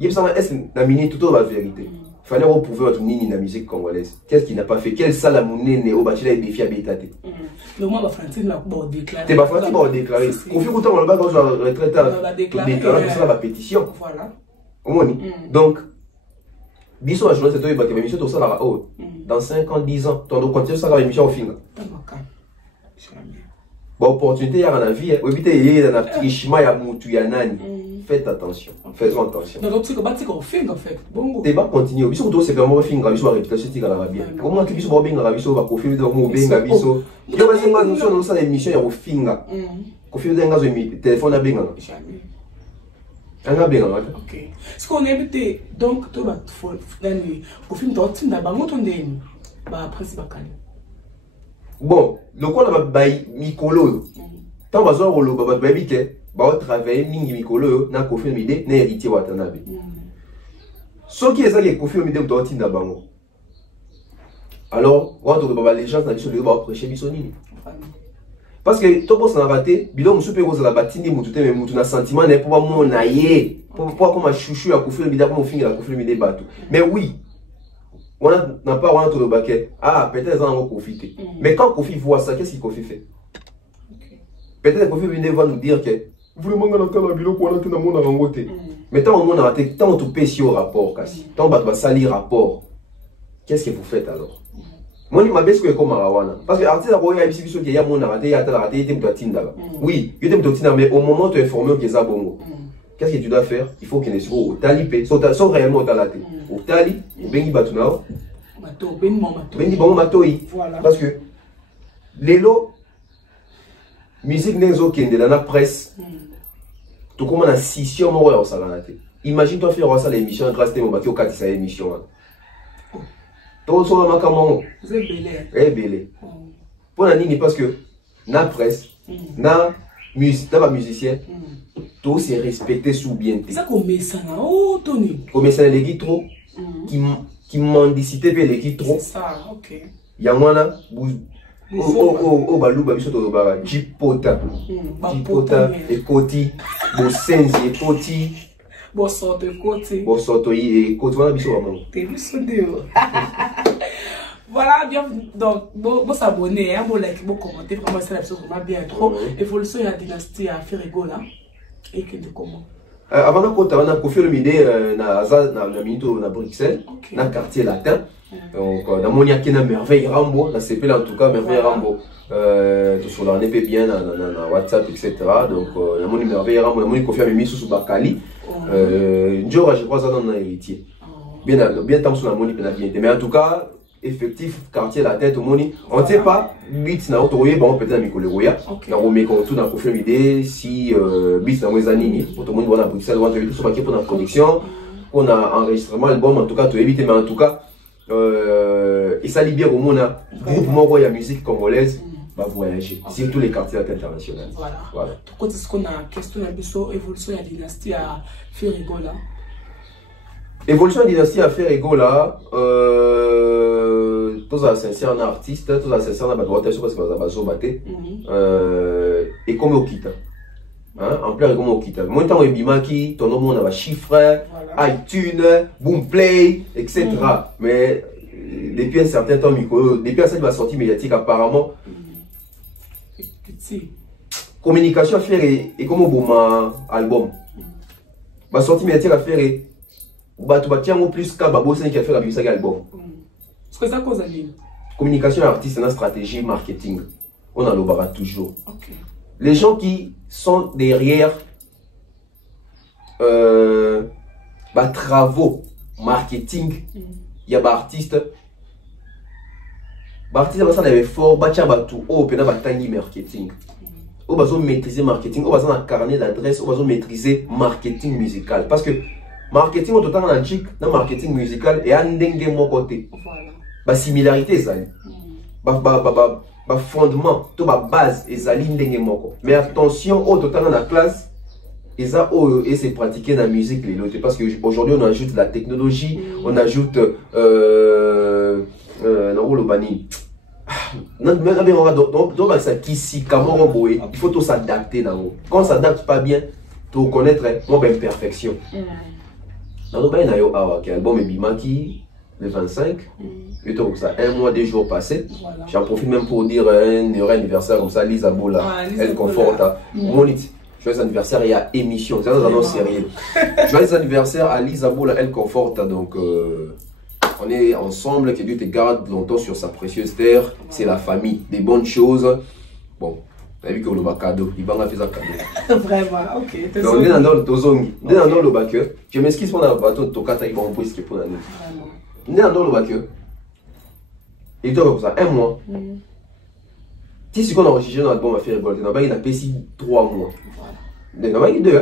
Il me semble est-ce na minute toute la vérité. Il fallait reprouver votre nini dans la musique congolaise. Qu'est-ce qu'il n'a pas fait? Quel sale amourné au bâtiment et défi à Bétate? Le mois, Francine l'a déclaré. C'est pas Francine l'a déclaré. Confie autant on va dans la retraite à déclarer la pétition. Voilà. Au moins. Donc, bisous à journée, c'est toi qui va émission tout ça là haut. Dans 5 ans, 10 ans, tu dois continuer ça dans l'émission au fin. Bon, opportunité, il y a la vie. Évitez, il y a un trichement, il y a Moutou, il y a Nani. Faites attention. Faisons attention. Donc, tu vas faire en fait. Bon. Tu vas continuer. Bisous, tu sais vraiment faire une réputation qui est la bien. Comment tu vas bien la bisous, va confirmer dans mon bien la bisous. Il y a des gens qui sont dans cette émission, il y a au fin. Confirmer dans un téléphone à bien. Ok. Ce qu'on évite, donc, tu vas faire confirmer dans le bango ton dé. Après, c'est pas calme. Bon, le quoi on a Mikolo. Tant que on a baby que va travailler mingi Mikolo na Kofi Olomide na héritier Watanabe. Ce qui est ça qui Kofi Olomide doit tinda bango. Alors, quand on a les gens na biso le va prêcher bisonini. Parce que tout ça n'a raté, bilon musu pe ko za batindi mutu te mais mutu na sentiment ne pour moi na ye. Pour comme chouchou ya Kofi Olomide pour finir la Kofi Olomide bateau. Mais oui, on n'a pas rentré le baquet. Ah, peut-être qu'ils en ont profité. Mais quand Kofi voit ça, qu'est-ce qu'il Kofi fait? Peut-être que Kofi va nous dire que vraiment, on a un bilot pour aller dans le monde. Mais tant qu'on a raté, tant qu'on peut sur rapport, tant qu'on va salir rapport, qu'est-ce que vous faites alors? Moi, je m'abaisse comme Marawana. Parce que l'artiste a dit qu'il y a mon raté, il y a raté, il y a Tinda. Oui, il y a Tinda, mais au moment où tu es formé, tu es bongo. Qu'est-ce que tu dois faire? Il faut qu'il y ait au talipé, sans réellement au talaté. Au tali, au bengi batunao. Bengi bango matoi. Parce que les lots, musique n'est aucun de la presse. Tout comme on a 6 ans, on va s'arrêter. Imagine-toi faire ça l'émission grâce à mon bateau quand il s'est émission. Tout ça, on a comment? C'est belé. Eh, belé. Pour la ligne, parce que la presse, la musique, la musicien, tout c'est respecté sous bien. C'est ça qu'on met ça là, oh Tony. On met ça les guitros qui mendicité vers les guitros. C'est ça, ok. Il y a moi là, oh balou babiso to ba jipota. Jipota et koti, bo senzi et koti. Bo sorte koti. Bo sorte et koti wana biso ba mo. Te biso de. Voilà, bienvenue. Donc, bon s'abonner, bon like, bon commenter. Vraiment, c'est l'épisode vraiment bien trop. Évolution de la dynastie à faire rigolo là. Et que de comment? Avant de on a confirmé l'idée dans Bruxelles, dans le quartier latin. Donc, dans mon yaki na merveille Rambo, la CP en tout cas, merveille Rambo. Tout sur l'année bien dans WhatsApp, etc. Donc, dans mon merveille Rambo, dans mon confirme mis sous Bakali. Njora, je crois, ça dans l'héritier. Bien tant sur la monnaie, mais en tout cas, effectif, quartier latin, tout le monde. On ne sait pas, bit na autoroute, bon, peut-être à Mikoleroya. Dans le tout dans confirme l'idée, si bit na Wezanini, pour tout le monde, on a Bruxelles, on a tout sur pour la production, on a enregistrement, album, en tout cas, tout éviter, mais en tout cas, et ça libère au monde, groupe Moro, il y a musique congolaise, va voyager, sur tous les quartiers internationaux. Voilà. Tout côté, ce qu'on a question, évolution de la dynastie à faire rigolo. Évolution de la dynastie à faire rigolo là, tous les sincères artistes, tous les sincères parce que et comme au Kita. En plein comme au Kita. Moi, tant que Bimaki, ton nom on a chiffres, iTunes, Boomplay, etc. Mais depuis un certain temps, depuis un certain sortie médiatique, apparemment, communication à faire et comme au bon album. Ma sortie médiatique à faire et tu vas tiens au plus qu'à Babosé qui a fait la musique album. C'est ça qu'on a dit. Communication artiste, c'est une stratégie marketing. On en l'aura toujours. Les gens qui sont derrière travaux marketing, il y a des artistes. Les artistes ça avait fort, tout au pena batangi marketing. On va maîtriser marketing, on va un carnet d'adresse, on va maîtriser marketing musical parce que marketing au total en chic, dans marketing musical et en dengue mon côté. Ba similarité zali. Ba fondement, to ba base ezali ndenge moko. Mais attention au total dans la classe, et ça et c'est pratiqué dans la musique les lots parce que aujourd'hui on ajoute la technologie, on ajoute le bani. Donc ça qui si comment il faut tout s'adapter dans quand on s'adapte pas bien, tu connaître mon imperfection. Dans le bain qui album et Bimaki le 25 et donc ça un mois 2 jours passés. J'en profite même pour dire un heureux anniversaire comme ça Lisa Bola elle conforte mon joyeux anniversaire il y a émission c'est un annonce sérieux. Joyeux anniversaire à Lisa Bola elle conforte donc on est ensemble, que Dieu te garde longtemps sur sa précieuse terre. C'est la famille, des bonnes choses. Bon, tu as vu que le cadeau, il va faire ça cadeau. Vraiment, ok. Donc, on est dans le tozongi. On est dans le bac. Je m'excuse pour la bateau de Tokata, il va en ce pour l'année. On est dans le bac. Et toi, comme ça, un mois. Si ce qu'on a enregistré dans l'album à faire rigoler, il a payé 3 mois. Il y a 2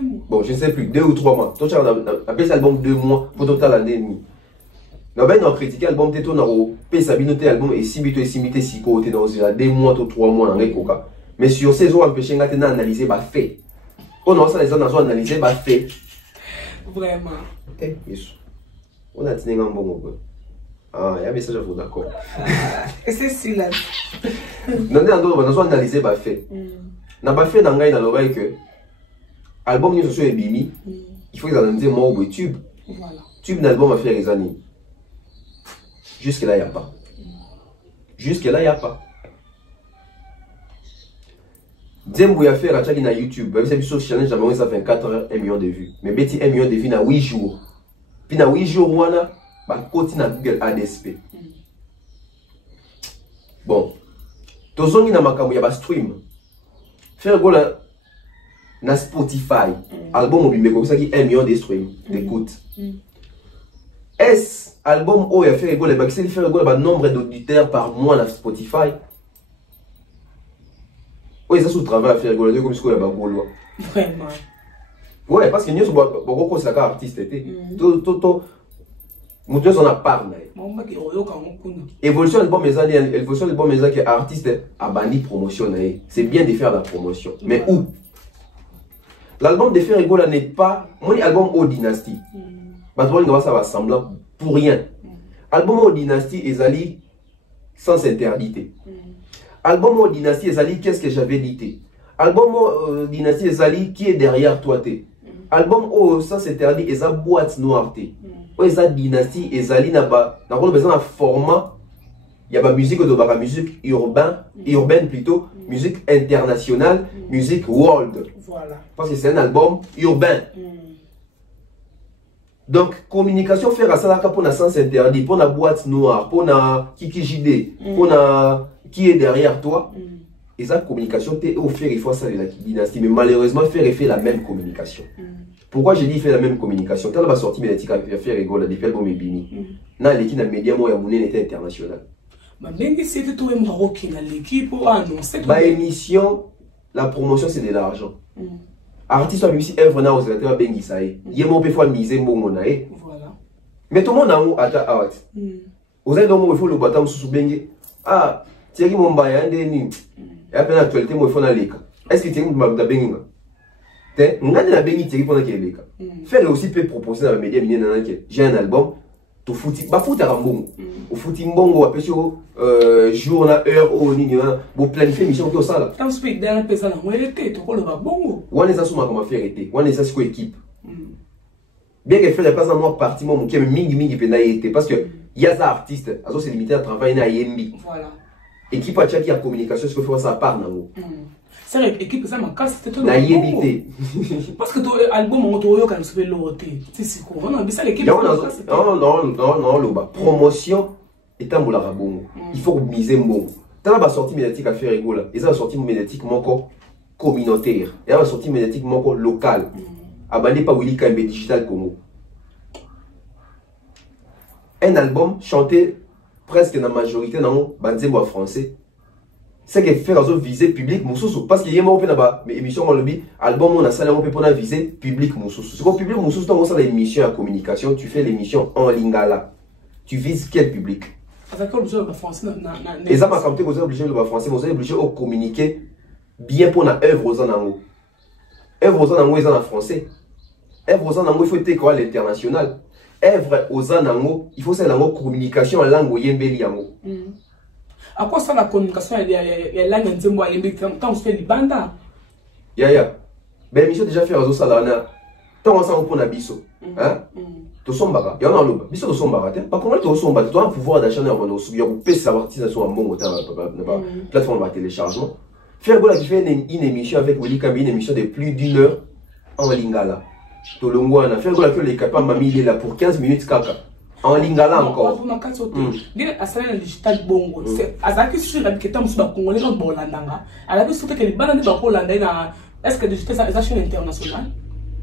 mois. Bon, je ne sais plus, 2 ou 3 mois. Toi, tu as payé l'album 2 mois pour total l'année et demie. On a critiqué l'album, tu as fait l'album et si tu as fait si tu as 2 mois ou 3 mois. Mais sur ces jours, empêché d'analyser les faits. On a analysé les faits. Vraiment. On a tenu un bon. Ah, il y a un message à vous, d'accord. C'est silence. On a analysé les faits. On a fait dans l'oreille que l'album est sur Bimi. Il faut analyser moi au tube. Tube d'album a fait les années. Jusque là, il n'y a pas. Jusque là, il n'y a pas. Zembo a fait Ratchaki na YouTube. Vous savez, sur challenge, j'avais ça 24 heures, 1 million de vues. Mais Betty 1 million de vues dans 8 jours. Puis dans 8 jours, on a continue à Google ADSP. Bon. Tozongi na makambo ya ba stream. Faire go là na Spotify. Album obimbe comme ça qui 1 million de streams d'écoute. Est-ce album où il a fait rigoler, c'est faire rigoler le nombre d'auditeurs par mois sur Spotify. Oui, ça sous travail à faire rigoler comme ce qu'on a bagolo. Vraiment. Ouais, parce que nous sommes beaucoup de artistes était. Tout nous on a parlé. Évolution de bon maison, évolution de bon maison qui est artiste a banni promotion. C'est bien de faire la promotion. Mais où? L'album de faire rigoler n'est pas mon album au dynastie. Parce que ça va sembler pour rien. Album au dynastie ezali sans interdité. Album au dynastie ezali qu'est-ce que j'avais dit. Album au dynastie ezali qui est derrière toi té. Album au sans interdit eza boîte noire té. Eza dynastie ezali na ba na rôle besoin un format il y a la musique de la musique urbaine plutôt, musique internationale, musique world. Voilà. Parce que c'est un album urbain. Donc, communication, faire ça pour un sens interdit, pour la boîte noire, pour la Kiki JD, pour la qui est derrière toi. Et ça, communication, tu es offert, il faut ça de la dynastie. Mais malheureusement, faire la même communication. Pourquoi j'ai dit fait la même communication? Quand on va sortir médiatique à faire rigolo, depuis l'album est bini. Dans l'équipe de médias, moi, il y a était international. Mais c'était tout un Maroc dans l'équipe pour annoncer. Ma émission, la promotion, c'est de l'argent. Artiste, si œuvre n'a pas été bengi ça y est, mon peu fois miser mon monaï. Voilà. Mais tout le monde a un atta out. Vous avez donc il faut le bâtiment sous bengi. Ah, Thierry mon bayan de ni. Et après l'actualité, moi il faut na leka. Est-ce que Thierry m'a bengi? T'es, on a de la bengi Thierry pendant qu'il est leka. Faire aussi peut proposer dans les médias minés dans lequel j'ai un album. Tu fouti, bah fouti à Rambon. Au fouti mbongo après sur jour na heure au nini pour planifier mission que ça là. Tant speak dans la personne moi elle était tu le bongo. On est ça sur ma comment faire été. On est ça sur équipe. Bien que faire pas en moi partie moi qui mingi pe na été parce que il y a des artistes, alors c'est limité à travailler na yembi. Voilà. Équipe à qui a communication ce que faire ça part na mo. C'est vrai équipe ça m'a casse c'était tout. Na yebité. Parce que ton album on toyo quand se fait l'auté. C'est quoi on a ça l'équipe. Non, le promotion est un boulard bon. Il faut miser bon. T'as la sortie médiatique à faire rigolo. Et ça la sortie médiatique manco communautaire. Et la sortie médiatique manco locale. Abandé pas Willy Kambe Digital Congo. Un album chanté presque dans la majorité dans le français. C'est que faire un visée public moussous parce qu'il y a un peu là-bas mais émission moi le bi album on a ça on peut pour la visée public moussous c'est quoi public moussous dans ça l'émission à communication tu fais l'émission en lingala tu vises quel public et ça m'a compté que vous êtes obligé de français vous êtes obligé de communiquer bien pour la œuvre aux anango œuvre aux anango ils en français œuvre aux anango il faut être quoi l'international œuvre aux anango il faut c'est la communication en langue yembeli yango. À quoi ça la communication est là dans le monde quand on fait du banda? Ya. Ben mission déjà fait aux salana. Tant on s'en pour na biso. Hein? To sombara. Ya on loba. Biso to sombara. Pas comment to sombara. Tu as un pouvoir d'achat dans nos sous. Ya vous pèse sa artisation en bon temps plateforme de téléchargement. Faire gola qui fait une émission avec Willy Kambi, une émission de plus d'une heure en lingala. To longwana. Faire gola que les capables m'a mis là pour 15 minutes caca. En lingala encore. Dire à ça digital bongo. C'est azaki sur la biqueta musu ba congolais dans bolandanga. Alors que surtout que les bandes ba hollandais na est-ce que digital ça chaîne internationale?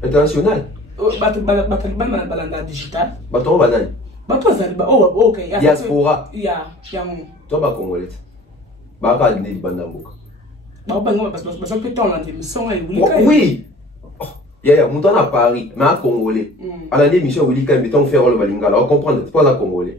International. Bato balanda digital. Bato banane. Bato azali ba oh OK. Diaspora. Ya. Toi ba congolais. Ba ba ndi banda mboka. Ba bango parce que ça peut temps là émission et oui. Mon temps à Paris, mais à Congolais. À la démission, Willy Kambe, on fait le Balingala, on comprend, c'est pas la Congolais.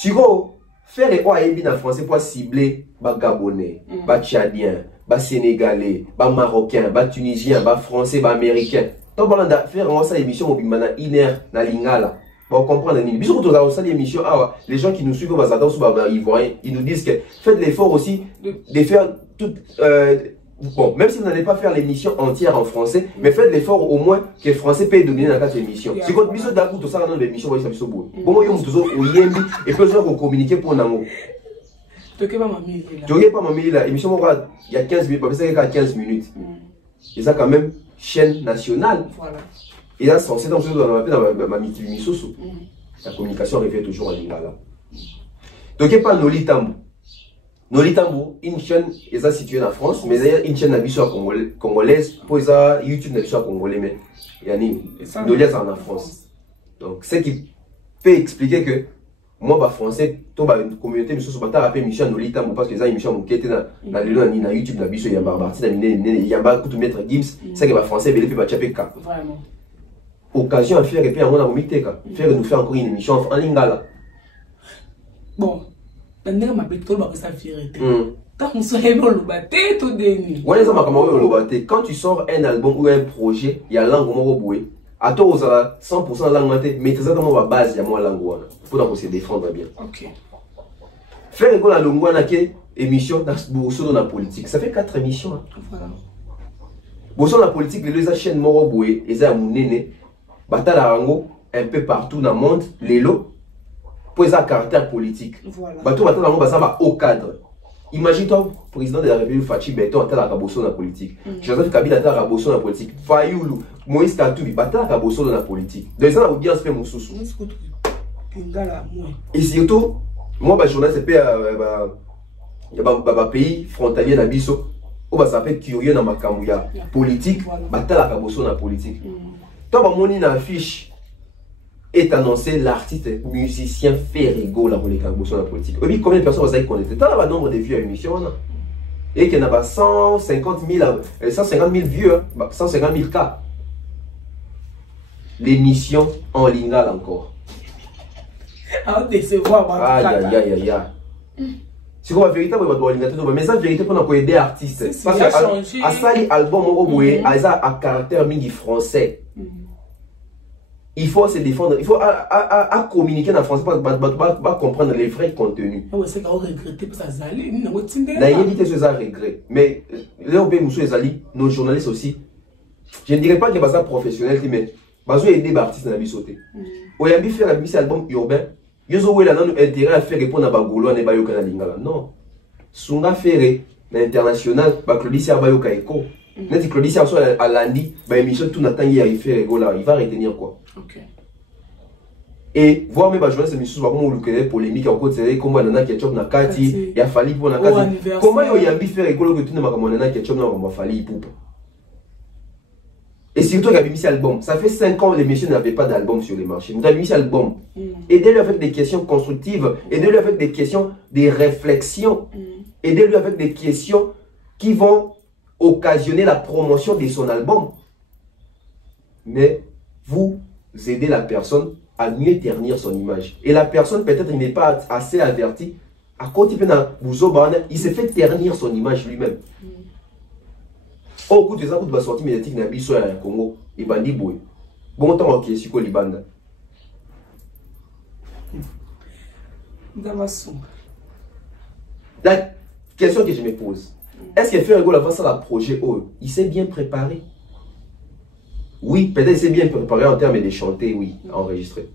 Tu vois, faire les quoi en français pour cibler les Gabonais, les Tchadiens, les Sénégalais, les Marocains, les Tunisiens, les Français, les Américains. Donc, on va faire une émission où on a iner na lingala. On comprend les bisous quand on a l'émission, les gens qui nous suivent, ils nous disent que faites l'effort aussi de faire tout. Bon, même si vous n'allez pas faire l'émission entière en français, mais faites l'effort au moins que le français peut donner dans cette émission. Si vous avez d'un coup, tout ça dans l'émission, vous allez beau. Bon, moi, vous avez et plusieurs vous communiquer pour nous. Tu n'as pas mamie là. Tu n'as pas mamie là. L'émission, il y a 15 minutes, c'est 15 minutes. Et ça, quand même, chaîne nationale. Voilà. Et là, c'est dans ma multi-émission. La communication revient toujours en lingala. Donc, il n'y a pas Noli Tambo. Noli Tambo, une chaîne est située en France, mais d'ailleurs une chaîne congolaise, pour ça YouTube n'est pas congolais, mais il y a Noli est en France. Donc, ce qui peut expliquer que moi, je suis français, une communauté, je suis rappelé Michel Noli Tambo parce que les Michel qui étaient dans YouTube, il y a Barbarti, il y a beaucoup de maître Gims, c'est que les français, ils peuvent faire cas. Vraiment. Occasion à faire et puis à mon amitié, faire nous faire encore une émission en lingala. Bon. Quand tu sors un album ou un projet, il y a langue bouée. À toi, vous avez 100% langue, maîtriser comment la base, il y a moins langue. Pour se défendre bien. Ok. Faire école à langue, émission dans la politique. Ça fait 4 émissions. Voilà. Dans la politique, les chaînes moro bouée, et ça a mon néné, bataille un peu partout dans le monde, les lots. pour un caractère politique. Voilà. Bateau maintenant va au cadre. Imagine-toi, président de la République Fachi Beton à la cabosso dans la politique. Joseph Kabila à la cabosso dans la politique. Fayoulou, Moïse Katoubi, à la cabosso dans la politique. Donc ça, bien se fait mon sous. Et surtout, moi, ma journaliste, c'est un pays frontalier d'Abisso. On va s'appeler curieux dans ma camouya politique. À la cabosso dans la politique. Toi, mon une affiche est annoncé l'artiste musicien Ferrigo la cabosso dans la politique. Et puis, combien de personnes vous avez connecté? Tu as le nombre de vues à l'émission. Et qu'il y en a 150 000 vues, 150 000 cas. L'émission en lingala encore. Ah, décevoir. Aïe, aïe, aïe, aïe, aïe. C'est quoi la vérité, mais ça, vérité, pour aider artistes. Parce que à ça, l'album, à caractère mini français. Il faut se défendre, il faut à communiquer en français, pas comprendre les vrais contenus. Ah ouais, c'est qu'on regrette pour ça, Zali. N'a évité ce regret. Mais là, nos journalistes aussi, je ne dirais pas que c'est ça professionnel, mais ils ont aidé les artistes dans la vie sauter. Ils ont fait un album urbain. Ils ont intérêt à faire répondre à Bagolo et Bayo Kanalingala. Non. Sunga Ferré, l'international, Claudie Bayo Kaeko. Même si Claudie soit à lundi, l'émission tout n'attend il va retenir quoi. Et voir mes journalistes émissions comment vous le polémique en côte c'est comment on a ketchup na kati, il a fallu pour na kati. Comment il y a faire rigolo que tout ne m'a comme on a ketchup na on va fallu pour. Et surtout qu'il y a mis cet album. Ça fait 5 ans que l'émission n'avait pas d'album sur les marchés. Vous avez mis cet album. Aidez-le avec des questions constructives. Aidez-le avec des questions, des réflexions. Aidez-le avec des questions qui vont occasionner la promotion de son album. Mais vous aidez la personne à mieux ternir son image. Et la personne, peut-être, n'est pas assez avertie. À côté de il s'est fait ternir son image lui-même. Au bout de ça, vous avez sorti médiatique dans le Congo. Et bandi boy. Bon temps, ok, c'est quoi les bandes? La question que je me pose, est-ce que Ferrigo avant ça, le projet, il s'est bien préparé? Oui, peut-être il s'est bien préparé en termes de chanter, oui, à enregistrer.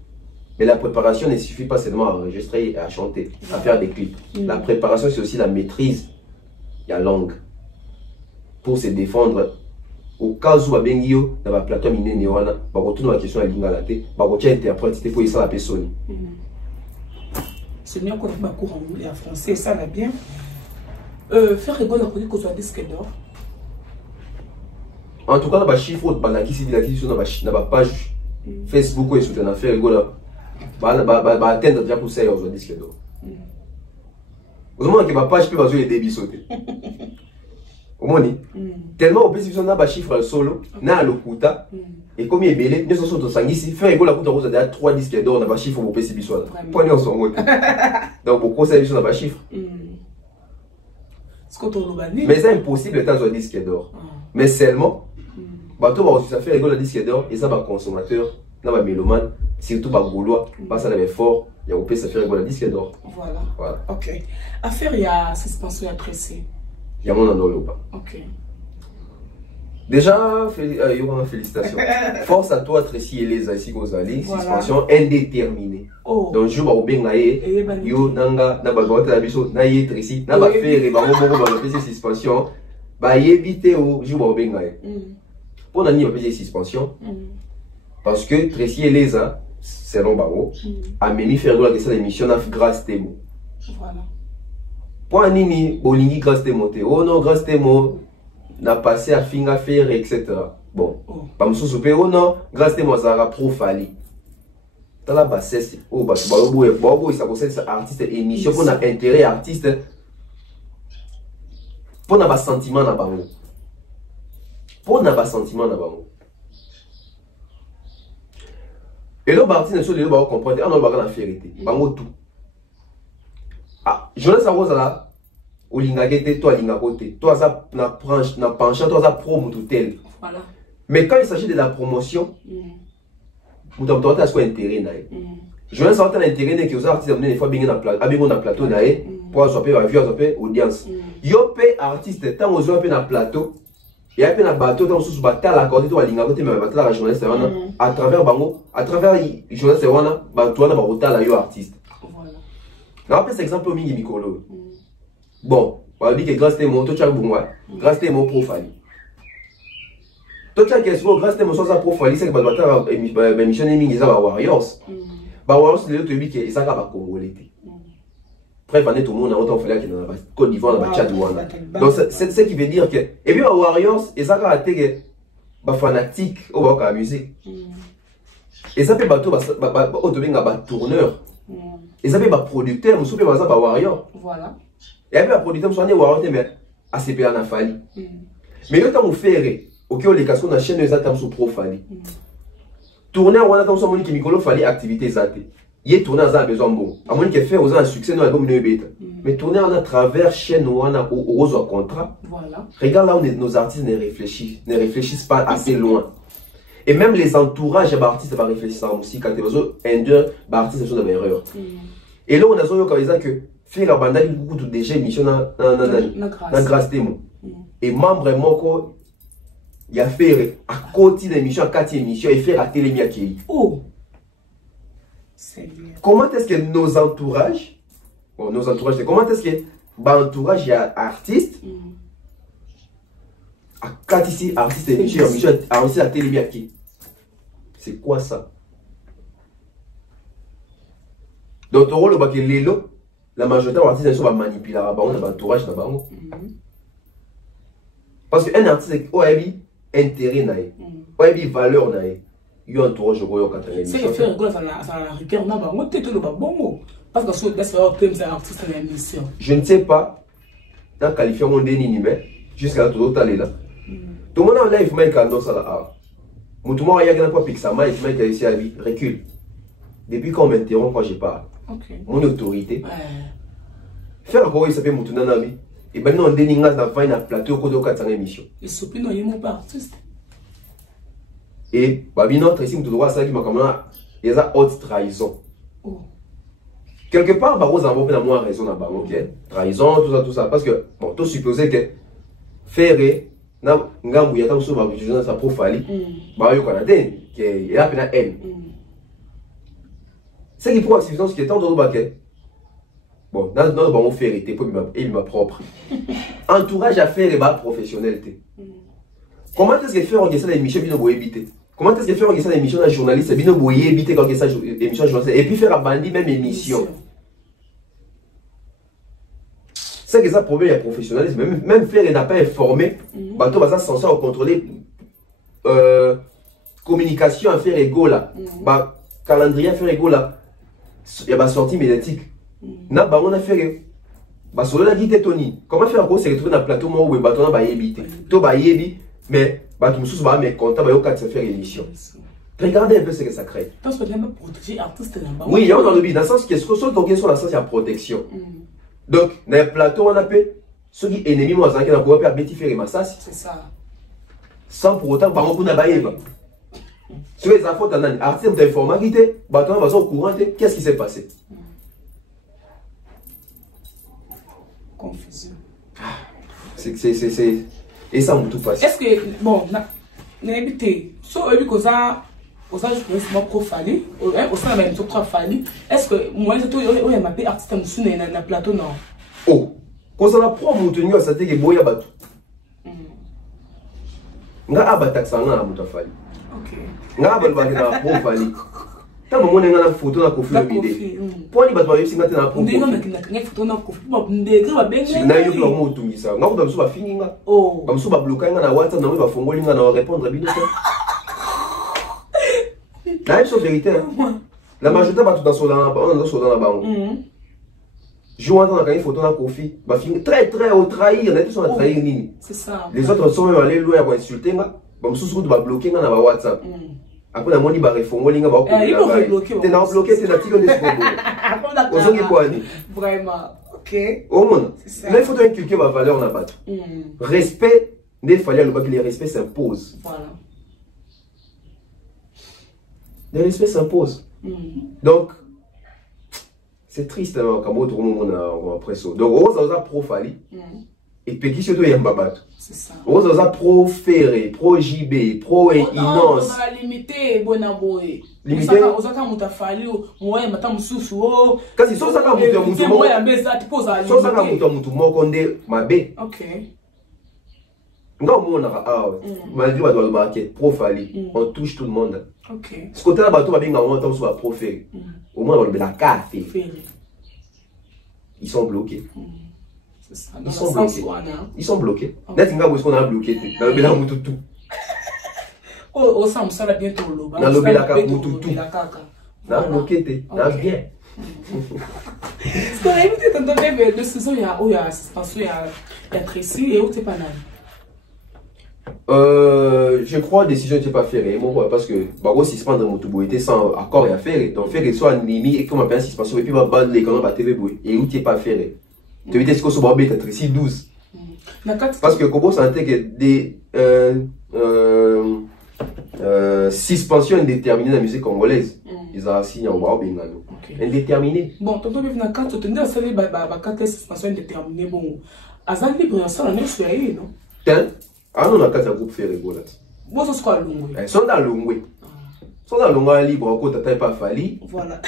Mais la préparation ne suffit pas seulement à enregistrer et à chanter, à faire des clips. La préparation, c'est aussi la maîtrise de la langue. Pour se défendre au cas où Bengio dans la plateforme Nénéwana, va retourner la question à l'Ingalate, va retourner interpréter pour ça la personne. C'est bien qu'on a beaucoup en français, ça va bien. Faire rigolo à côté qu'on soit disque d'or. En tout cas, dans le chiffre de qui sur la page Facebook et sur la faire rigolo, va atteindre déjà pour ça aux disque d'or. Au moment que ma page peut les débits sauter. Tellement on peut suivre un chiffre solo, na le kuta, et comme il est belé, nous sommes tous ici, faire égo la kuta rose de 3 disques d'or, on a chiffre au PC bisois. Point en son mot. Donc pourquoi ça on a chiffre? Mais c'est impossible de un disque d'or. Mais seulement, bateau va aussi faire égo la disque d'or, et ça va consommateur, na va mélomane, surtout va gaulois, pas ça l'avait fort, il y a au PC faire égo la disque d'or. Voilà. Ok. Affaire, il y a suspension appréciée. Il y a mon endroit pas. Ok. Déjà, félicitations. Force à toi, Tracy et les ici aux alliés. Suspension indéterminée. Donc, je vais bien naïe. Yo, nanga, na bagota la biso, naïe, Tracy, na ba faire, ba faire suspension. Ba éviter au, je vais bien naïe. Pour n'ani pas faire suspension. Parce que Tracy et les selon Baro, a même fait la question d'émission grâce Temo. Voilà. Pour nini bolingi grâce Temo te. Oh non, grâce Temo n'a passé à finga faire, etc. Bon, pas me souper, oh non, grâce Temo ça a trop fallu. Dans la bassesse, oh, bah, ça concerne artiste émission, pour notre intérêt artiste, pour notre sentiment na bango. Pour notre sentiment na bango. Et là, artiste, les gens vont comprendre, ah non, on va la vérité. Bango tout. Ah, Jonas Arrosa là, au lingagete, toi lingagote, toi ça na branche, na penchant, toi ça promo tout tel. Voilà. Mais quand il s'agit de la promotion, vous devez avoir un intérêt naïe. Jonas Arrosa a intérêt naïe que vous artistes amenez des fois bien na plateau naïe pour soit peu vue, soit peu audience. Yo pe artiste tant aux peu na plateau, et après na bateau tant sous batal à côté toi lingagote mais batal la journaliste à travers bango, à travers journaliste wana, ba toi na ba rota la yo artiste. rappelle cet exemple au Mingi Mikolo. Bon, on va dire que grâce à mon tout ça bon grâce à mon profil. Tout ça qui est grâce à mon ça profil, c'est que bah émission Mingi ça va Warriors. Bah Warriors les autres dit que ça va Congolais. Bref, tout le monde a autant fait que dans la Côte d'Ivoire, dans la Tchad. Donc c'est ce qui veut dire que et puis Warriors et ça va être bah fanatique au la musique. Et ça peut bateau bah tourneur. Et ça peut bah producteur, nous sommes bah Warrior. Voilà. Et puis, le producteur, je suis allé mais ACP en a fallu. Mais quand on fait, ok, les casques, on a chaîne, on a sur profil. Tourner, on a dans son qui micro, fallait activité zaté. Il est tourné, on a besoin bon. À moins qu'il fait, on a un succès, on a comme une bête. Mais tourner, on a travers chaîne, on a au contrat. Voilà. Regarde là où nos artistes ne réfléchissent pas assez loin. Et même les entourages d'artistes vont réfléchir à la musique, quand ils ont un deux, artistes sont dans l'erreur. Et là, on a dit que faire la bande beaucoup de déjà émission dans grâce démon et membre moko il a fait à côté d'émission à 4 émissions et faire à télémia qui oh comment est-ce que nos entourages comment est-ce que l'entourage est artiste à 4 ici artiste émission à télémia qui c'est quoi ça donc ton rôle le bac lelo la majorité des artistes sont manipulés à l'entourage. Parce qu'un artiste a intérêt, a valeur, il y a un entourage au Goyo. C'est que faire rigolo, ça la rigueur, on peut le bon parce que c'est un artiste à l'émission. Je ne sais pas, dans le qualifié, on dénime, jusqu'à tout l'autre là. Tout le monde a live, mais quand on s'en a. Tout le monde a eu un peu de pixel, mais ici à vie, recule. Depuis qu'on m'interrompt, quand je parle. Mon autorité. Faire quoi il s'appelle Moutounanabi. Et ben non, on déninga dans un plateau au 400 émissions. Et Sopi non, il est pas artiste. Et Babino, Tracy Moutoudroit, ça qui m'a comme là, il y a haute trahison. Quelque part, Barros a un moins raison à Barros, ok? Trahison, tout ça. Parce que, bon, tout supposé que faire, Ngambou, il y a tant de choses dans sa profile, Barrio Canadien, qui est là, il y a haine. C'est qui pour activité, ce qui est tant de baquet. Bon, dans notre bon faire, il m'a propre. Entourage à faire et bas professionnalité. Comment est-ce que faire organiser l'émission Bino Boye éviter? Comment est-ce que faire organiser l'émission d'un journaliste Bino Boye éviter quand il s'agit d'émission journaliste et puis faire un bandit même émission? C'est que ça problème il y a professionnalisme. Même faire et n'a pas informé, bateau va ça censé contrôler communication à faire égaux là, calendrier à faire égaux là, il y a ma sortie médiatique. Na ba on a fait ba solo la dit Tony comment faire quoi c'est retrouver dans plateau moi où bateau na ba yebité to ba yebi mais ba tout sous ba mais content ba yo 4 faire émission regardez un peu ce que ça crée parce que même protéger artiste là-bas oui il y a dans le but dans le sens que sur la sens il y a protection donc dans le plateau on a fait ceux qui ennemis moi ça qui na pouvoir faire petit faire massage c'est ça sans pour autant ba on na ba yeba sur les infos dans un artiste d'informalité bateau va au courant qu'est-ce qui s'est passé. Confusion. C'est... Et ça me tout passe. Est-ce que, bon, n'habitez, soit au que ça, je peux me profaner, au sein de la même profaner, est-ce que moi, je vais m'appeler artiste dans le plateau, non? Oh, quand on a pris mon tenu à sa tête, il y a battu. On a abattu ça, on a abattu ça. Ok. On a abattu ça, profaner. Tant que on a une photo de Kofi Olomide. Pour les battre, c'est maintenant pour. On a une photo de Kofi. On a eu le mot tout ça. On a eu le fini. Oh. On a eu bloqué na WhatsApp, on a eu na répondre bien. La même chose vérité. La majorité va tout dans son dans la banque. Je vois dans une photo de Kofi. Va finir très au trahir. On a tous on trahir nini. C'est ça. Les autres sont même allés loin pour insulter moi. On sous va bloquer na WhatsApp. Après, on a dit que il bloqué. Tu as bloqué, tu as dit vraiment, ok. Au monde, il faut inculquer ma valeur, on n'a pas. Respect, il fallait que le respect s'impose. Voilà. Le respect s'impose. Donc, c'est triste, comme autre monde, on a après ça. Donc, on a profilé. et puis qui surtout Yambabato. C'est ça. On a pro Ferré, pro JB, pro Inos. On a limité Bonaboy. Limité. On a quand on fallu moi matam susu. Quand ils sont ça quand mutu moi ya meza tu pose à limiter. So ça quand mutu mo konde mabe. OK. Nga mona ah malgré ba doit marquer pro Fali, on touche tout le monde. OK. Ce côté là bateau ba binga on entend sur pro Ferré. Au moins on la carte. Ils sont bloqués. Ça, ils sont bloqués. Ils sont bloqués. Net nga où est-ce qu'on a bloqué dans le bilan mutu tout. Oh ça me sera bientôt loba. Dans le bilan mutu tout. Na bloqué té. Na bien. Parce qu'on a évité tant de saison il y a suspension il y a Tracy et où t'es pas là. Je crois décision n'était pas faite moi parce que bago suspendre motubo était sans accord à faire donc faire soit nimi et comme appelle suspension et puis va les quand on va TV boy et où t'es pas fait tu veux dire ce que ce va être Tracy 12 parce que Kobo sentait que des suspension indéterminée dans la musique congolaise ils ont signé en bas bengano indéterminé bon tonton bien na carte tu dis ça les ba carte suspension indéterminée bon azan libre ça on est soyé non ah non, on a quatre groupes ferrés. Moi, c'est quoi Longwe? Ils sont dans Longwe. Ils sont dans Longwe libre, quand tu n'as pas fallu. Voilà.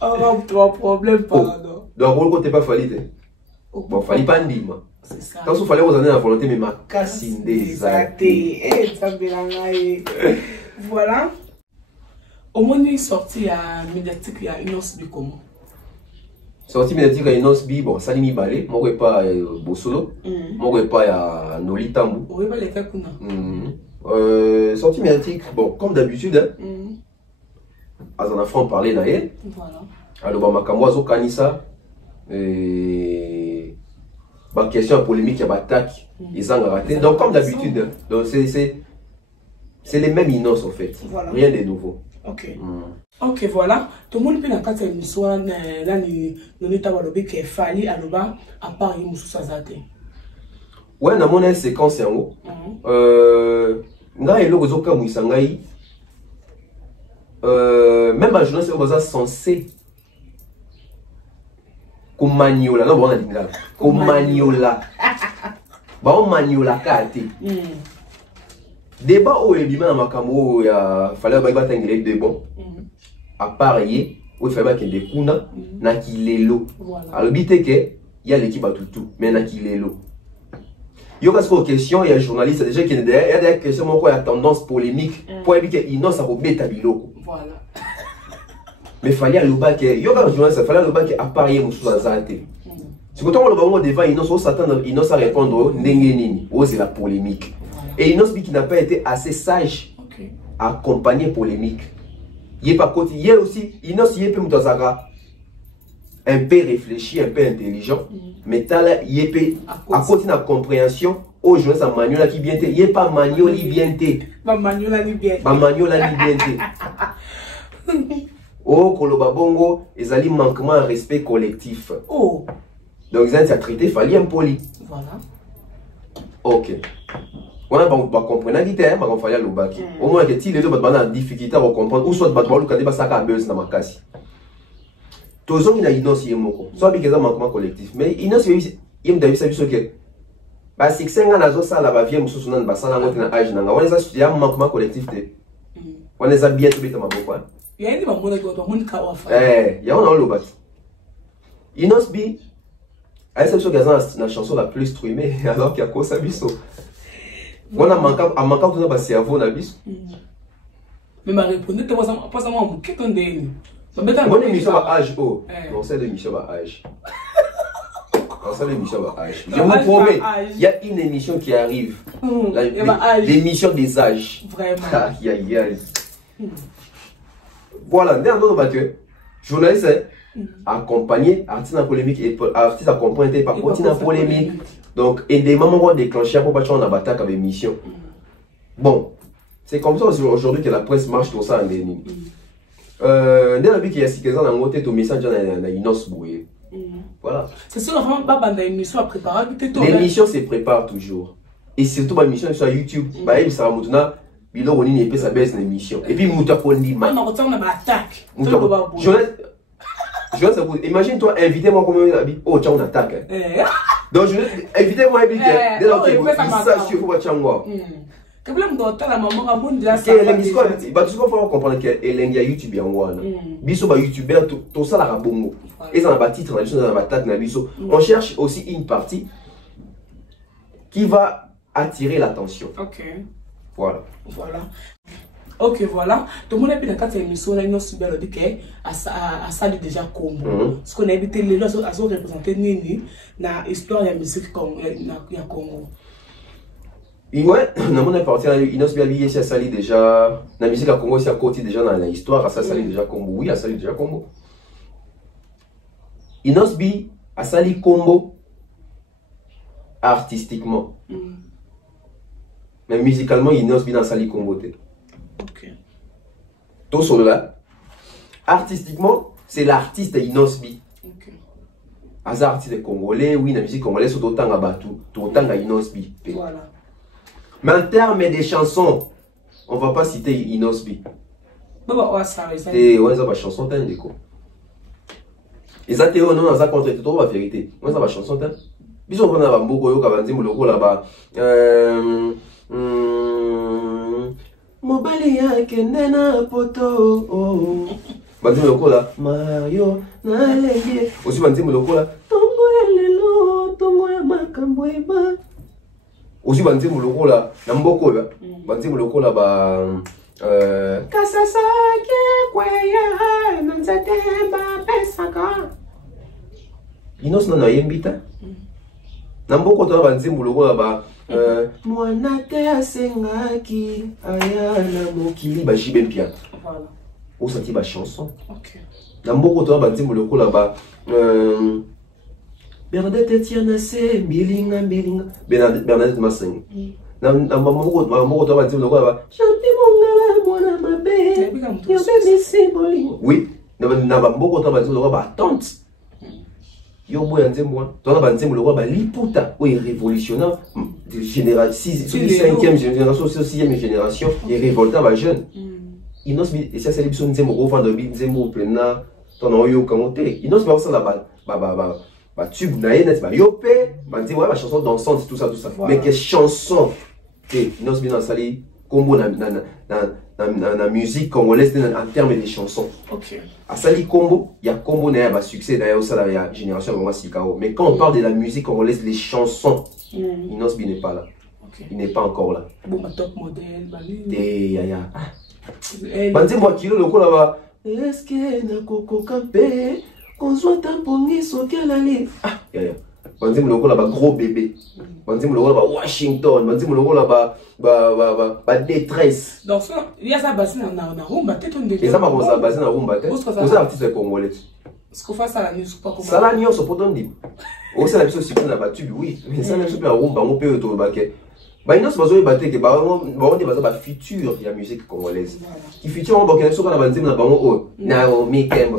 Oh, trois problèmes, pardon. Donc, quand tu n'as pas fallu, bon, fallu pas dire. C'est ça. Quand il fallait vous en la volonté, mais ma cassine des athées. Voilà. Au moins, il est sorti à médiatique, il y a une autre du comment. Sorti médiatique à Inos Bi, bon, Salimi Balé, moi je pas Bossolo, moi je pas Noli Tambou. Oui, pas les Kakuna. Sorti médiatique, bon, comme d'habitude, à en afro parler d'ailleurs. Voilà. Alors, Makamwazo Kanisa, bah, question polémique, il y a attaque, ils ont raté. Donc, comme d'habitude, donc c'est les mêmes Inos en fait. Voilà. Rien de nouveau. Ok. Ok, voilà. Tout le monde peut dans cette émission, là, nous avons dit qu'il fallait à part les Moussous Sazate. Ouais, dans mon séquence en haut, même la journée, c'est censé comme maniola, non, bon, on a dit là, comme maniola. Bah, on maniola kate. Débat au Ebima dans Makambo, il fallait que de bon. À part où il fallait que des kuna, na ki lelo. Alors, le but est que il y a l'équipe à tout, mais na ki lelo. Il y a des questions, il y a un journaliste déjà qui est derrière, il y a des questions, il y a tendance polémique pour éviter qu'il n'ose pas bêta biloko. Voilà. Mais il fallait le bac, il y a un journaliste, il fallait le bac à part Moussou Azate. C'est quand on le voit devant, il n'ose s'attendre, il n'ose répondre, n'engenini, c'est la polémique. Et Inos qui n'a pas été assez sage à accompagner polémique. Il est pas côté, il est aussi Inos il est un peu réfléchi, un peu intelligent, mais il est à côté de la compréhension. Au jour ça manuel qui bien il est pas manuel bien pas manuel bien pas manuel bien oh koloba bongo ils allaient manquement à respect collectif. Oh donc ils ont traité fallait impoli. Voilà. Ok. On a comprendre l'idée, on va faire le bac. Au moins, que si les deux ont difficulté à comprendre, ou soit ils ont des buzz dans ma casse. Tous les gens qui ont Inos, ils ont soit un manquement collectif. Mais Inos, ils ont vu ça, que si 5 ans, ils ont ça, la vie, ils ont un manquement collectif. On les a bien trouvés dans ma boîte. Il y a des gens qui ont fait. Il y a un bac. Inos, à cette la chanson la plus streamée, alors qu'il y a quoi ça, on a manqué tout ça cerveau na bis. Mais ma répondre pas ça moi mon qu'est-ce que bonne émission à âge oh. Non, c'est l'émission à âge. C'est l'émission à âge. Je vous promets, il y a une émission qui arrive. L'émission des âges. Vraiment. Voilà, dernier battu. Journaliste accompagné artiste en polémique et artiste accompagné par continent polémique. Donc, et des moments où on déclenche pour pas on a battu avec mission. Bon, c'est comme ça aujourd'hui que la presse marche tout ça en ligne. Dès la vie qu'il y a 6 ans, on a monté ton message dans Inos Bouye. Voilà. C'est sûr, vraiment pas dans l'émission à préparer. L'émission se prépare toujours. Et surtout, l'émission sur YouTube, ça va maintenant. Il a une sa baisse l'émission. Et puis, Mouta Kondi. On a retenu ma attaque. Imagine-toi, invitez-moi comme un habit. Oh, tiens, on attaque. Donc, invitez-moi un habit. Dès lors que vous sachez, il faut pas tchangwa. Quand même, dans la maman, à mon dia, ça. Bah, tout ce qu'il faut comprendre que Elenga YouTube en wana. Biso ba YouTuber, tout ça la rabongo. Et ça n'a pas titre, ça n'a pas tag na biso. On cherche aussi une partie qui va attirer l'attention. Ok. Voilà. Voilà. Ok, voilà. Tout le monde a pu dans cette émission, il y a une super dit que à ça déjà Congo. Ce qu'on a évité les gens à représenter Nini dans l'histoire de la musique Congo. Ouais, dans mon parti, il y a sali déjà la musique à Congo, c'est à côté déjà dans l'histoire, ça sali déjà Congo. Oui, à sali déjà Congo. Inosbi a sali Congo artistiquement. Mais musicalement, Inosbi dans sali Congo. Ok. Tout sur là. Artistiquement, c'est l'artiste Inosbi. Ok. As artiste congolais, oui, la musique congolaise, c'est autant à Batu, autant à Inosbi. Voilà. Mais en termes des chansons, on ne va pas citer Inosbi. Et ouais, ça va chanson d'un déco. Et ça, on a ça contre tout la vérité. Moi, ça va chanson d'un. Bisous, on a beaucoup de gens qui ont dit là-bas. Mobali ya kendena poto. Banzi lokola Mario na leye. Aussi banzi lokola tongo ya lelo, tongo ya makambo eba. Aussi banzi lokola na mboko ya. Banzi lokola ba kasasa ke kweya na nzatemba pesaka. Inos na yembita. Na mboko to banzi lokola ba mwana te asengaki ayana mokili ba jibe mpia. Voilà. Au senti ba chanson. OK. Na mboko to ba ntimbo lokola ba Bernadette Tiana se bilinga Bernadette Maseng. Na mboko to ba ntimbo lokola ba chanti mongala mwana mabe. Yo be symbole. Oui, na mboko to ba ntimbo lokola ba tante. Yo boya nzembo to na nzembo lokola ba liputa o révolutionnaire de génération 5e génération 6e génération et révoltant ba jeune. Inosbi et ça c'est l'émission nzembo ko vendre nzembo plena ton oyo kamote. Inosbi ba ça ba tube na yenet ba yopé ba nzembo ba chanson dansante tout ça. Mais que chanson que Inosbi dans sali combo na musique congolaise en termes de chansons. OK. À Sali Combo, il y a Combo n'a pas succès d'ailleurs ça la génération vraiment Sikao. Mais quand on parle de la musique congolaise, les chansons, Inosbi n'est pas là. Okay. Il n'est pas encore là. Bon, ma top modèle, et yaya. Bandi moi kilo le là-bas. Est-ce que na koko campé qu'on soit tampongi so kelali. Ah yaya. Bandi mo là-bas gros bébé. Bandi mo là-bas Washington, bandi mo là-bas ba détresse. Donc il y a ça basé na rumba tête on et ça m'a commencé à baser na rumba tête. Vous artiste congolais. Ce qu'on fait ça la news pas comment. Ça la news au poton dit. Au c'est la chose sur la battu oui, mais ça même super rumba on peut autour baquet. Bah inos bazo baté que ba on dit ba futur de la musique congolaise. Qui futur on baquet sur la bande na bango oh na o mi kemba.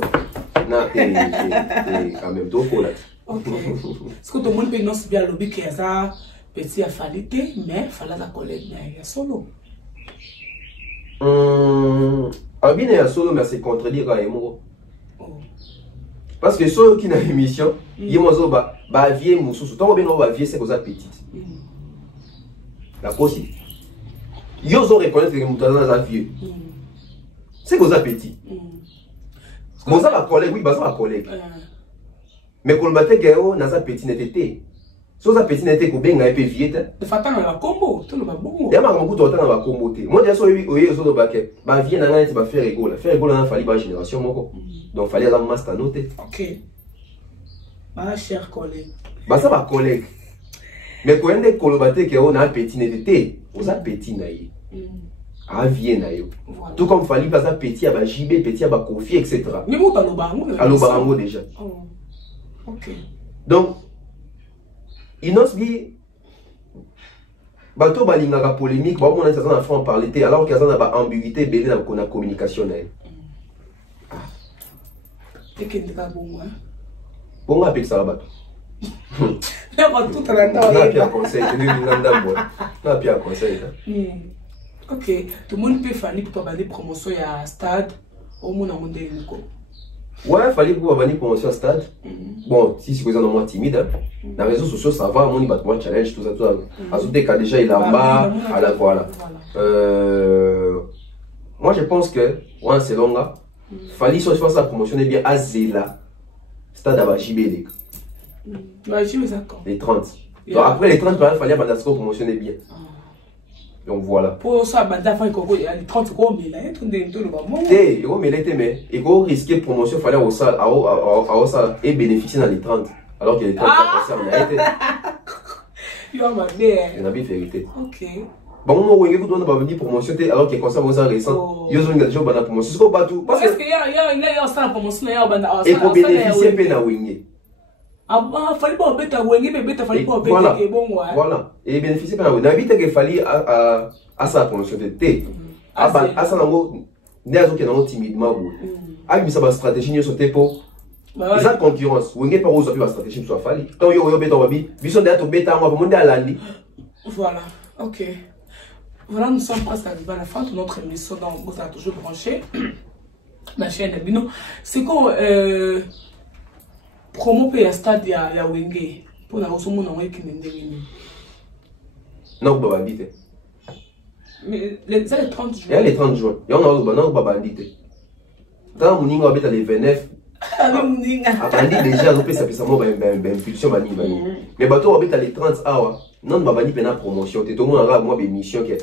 Na quand même trop là. OK. Est-ce que tout le monde peut nous bien lobby que ça petit à falité mais fallait la collègue mais solo. Abine ya solo mais c'est contredire à Emo. Parce que ceux qui n'a émission, ils m'ont ba vieux mususu. Tant bien on va vieux c'est que ça petite. La possible. Ils ont reconnaître que mutana za vieux. C'est que ça petit. Bon ça la collègue oui, bah ça la collègue. Mais qu'on battait que na za petit n'était. So ça petit n'était ko benga epé vieux. De façon la combo, tout le monde. Ya ma ko to tanga ba combo te. Moi déjà so oui so ba ke ba vieux na ngati ba faire rigolo. Faire rigolo na fali ba génération moko. Donc fallait la master noter. OK. Ma chère collègue. Bah ça va collègue. Mais quand on est colobaté que on a petit n'était, on a petit naïe. A vieux naïe. Tout comme fallait pas ça petit à ba JB, petit à ba Kofi etc. Mais moi à l'obarango. À l'obarango déjà. OK. Donc Inosbi bato balingaka polémique, ba on a ça en franc parler alors qu'il y a ba ambiguïté belé dans la communication naïe. Et que ndika bon hein. Bon avec ça bato. Là on tout à temps. Na pia conseil, ni nganda bo. Na pia conseil. OK, tout le monde peut faire pour aller promotion à stade au monde en monde. Ouais, fallait pour venir promotion stade. Bon, si c'est moins timide, hein. Dans les réseaux sociaux, ça va, on y va trouver challenge, tout ça, tout ça. Azoute cas déjà, il est en bas, à la voilà. Moi, je pense que, ouais, c'est long là. Fallait soit faire ça promotionner bien à Zela, stade à JBD. Les 30. Donc après les 30, il fallait promotionner bien. Donc voilà. Pour ça, il y a les 30 euros, mais là, il faut risquer promotion, il fallait et bénéficier dans les 30. Alors que les 30, il y a une vérité. Ok. Bon, on va venir promotion alors que concert aux récents. Il y a déjà une promotion. Parce qu'il y a une promotion. Et pour bénéficier, il y a une fallait pas embêter Wengi, mais bête fallait pas embêter bon ouais. Voilà. Et bénéficier par Wengi. N'habite qu'il fallait à sa promotion de thé. À ça nango, n'azo que nango timidement bon. Ah mais ça va stratégie ni sauter pour. Ils ont concurrence. Wengi pas aux la stratégie soit fallait. Quand yo bête on va bi, bison d'ailleurs bête on va monter à l'andi. Voilà. OK. Voilà, nous sommes presque arrivés à la fin de notre émission dans vous a toujours branché la chaîne Bino. C'est quoi promo pe ya stade ya Wenge pour na osomo na weki ndenge non ba bandite mais les 30 jours il y a les 30 jours il y en a ba bandite dans muninga beta les 29 muninga bandite déjà on peut ça mo impulsion ba ni mais bato beta les 30 hours non ba bandite na promotion te tout monde a moi émission que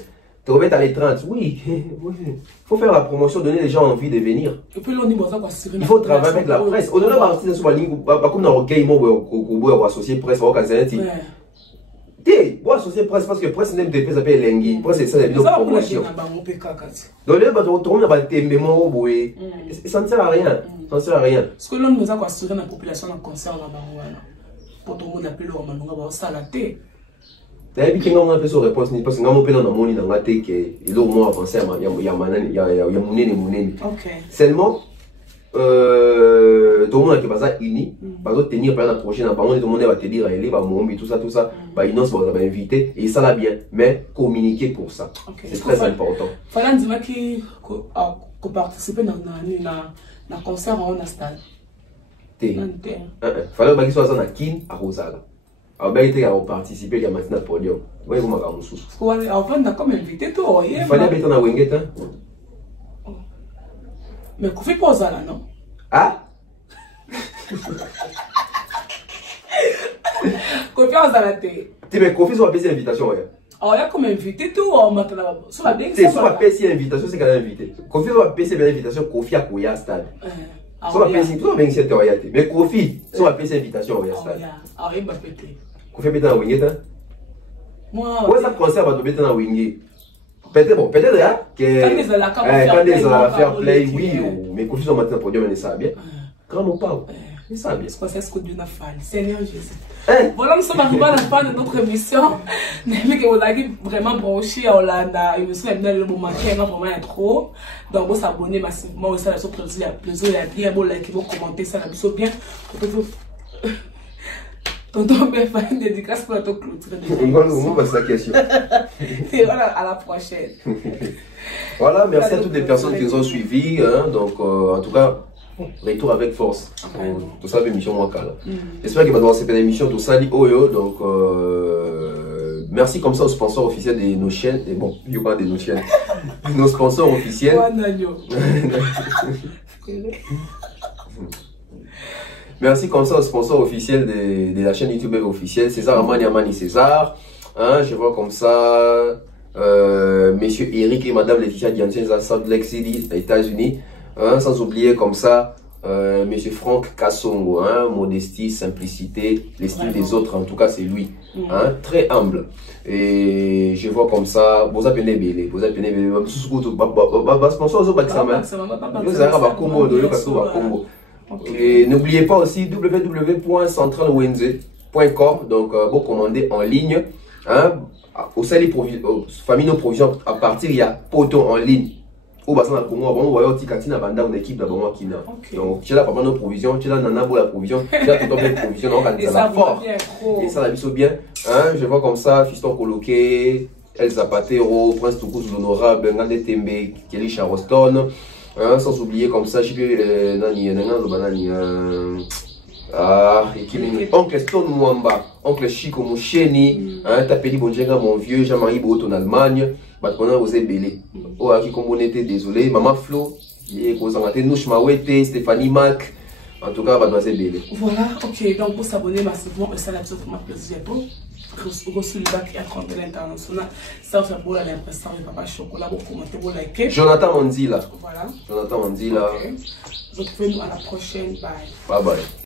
tu vas aller 30, oui, il faut faire la promotion, donner les gens envie de venir. Il faut travailler avec la presse. Au-delà de la presse, comme dans le game, on va associer presse, on va associer presse parce que presse n'est pas appelée Lengi. Presse, c'est ça, c'est une promotion. Donc là, tout le monde va t'aimer, ça ne sert à rien. Ça ne sert à rien. Parce que l'on nous a assuré la population dans le concert, pour tout le monde appeler le ça la tête. D'ailleurs, quand on a fait son réponse, parce que nous avons dans mon dans la tête qu'il a moins avancé, il y a mon seulement, tout le monde qui va uni, va tenir par la prochaine, tout le monde va te dire, il va mourir, tout ça, il nous va inviter, et ça l'a bien, mais communiquer pour ça. C'est très important. Il fallait dire qu'on participe dans le concert en stade. Il fallait qu'il soit dans la Kin à Rosala. Alors, il était à participer à maintenant podium. Oui, vous m'avez dit. On a comme invité toi. Il fallait être dans Wenget. Mais Kofi pas ça là, non? Ah? Kofi a ça là, mais Kofi soit baissé invitation. Alors, il y a comme invité toi. C'est soit baissé invitation, c'est quand même invité. Kofi soit baissé invitation, Kofi a Kouya stade. Soit baissé, tout va bien cette réalité. Mais Kofi soit baissé invitation au stade. Ah, il m'a pété. Kofi est dans Wenget. Moi, ça concert va tomber dans Wenget. Peut-être, bon, peut-être quand des faire play, oui, mais Kofi sont maintenant pour dire, mais ça bien. Grand mot pas. Mais ça bien. C'est ce que Dieu a fait. Seigneur Jésus. Voilà, nous sommes arrivés à la fin de notre émission. Nous avons vraiment branché à Hollanda. L'émission est venue le moment qui est vraiment trop. Donc, vous abonnez massivement aussi à la sorte il y a plaisir, il y a bien, vous likez, vous commentez ça, la bien. Tonton Ben fait une dédicace pour la clôture. On va la question. Et voilà, à la prochaine. Voilà, merci à toutes les personnes qui nous ont suivis. Donc, en tout cas, retour avec force. Tout ça, l'émission moi là. J'espère qu'il va avoir cette émission, tout ça, Oyo. Donc, merci comme ça aux sponsors officiels de nos chaînes. Et bon, il y a pas de nos chaînes. Nos sponsors officiels. Merci comme ça au sponsor officiel de la chaîne YouTube officielle, César Amani César. Je vois comme ça Monsieur Eric et Madame Laetitia Dianchen à Salt Lake City, aux États-Unis. Sans oublier comme ça Monsieur Franck Kassongo, modestie, simplicité, l'estime des autres, en tout cas c'est lui. Très humble. Et je vois comme ça, vous appelez Bélé, et n'oubliez pas aussi www.centralwenze.com. Donc, vous commandez en ligne. Au sein des familles nos provisions, à partir il y a poteau en ligne. Au bassin de Congo, on voit aussi Katina Banda, une équipe d'abord qui n'a. Donc, tu as la nos provisions, tu as Nana pour la provision, tu as tout les provisions, donc ça fort. Et ça la mise bien. Je vois comme ça, Fiston Coloqué, El Zapatero, Prince Toukous l'honorable, Bengal Tembe, Kelly Charleston. Hein, sans oublier comme ça, j'ai vu oncle Stone Mwamba, oncle Chico Moucheni, hein, Tapeli Bonjenga, mon vieux, Jean-Marie Bout en Allemagne, maintenant vous êtes belé. Oh, qui comme on était désolé, Maman Flo, Nouch Mawete, Stéphanie Mac, en tout cas, mademoiselle belé. Voilà, ok, donc pour s'abonner massivement, ça l'a toujours pour ma plaisir. Reçu le bac à 30 l'international, ça fait pour l'impression de Papa Chocolat, pour commenter, pour liker. Jonathan Mandila. Voilà. Jonathan Mandila. Ok. Retrouvez-nous à la prochaine. Bye. Bye bye.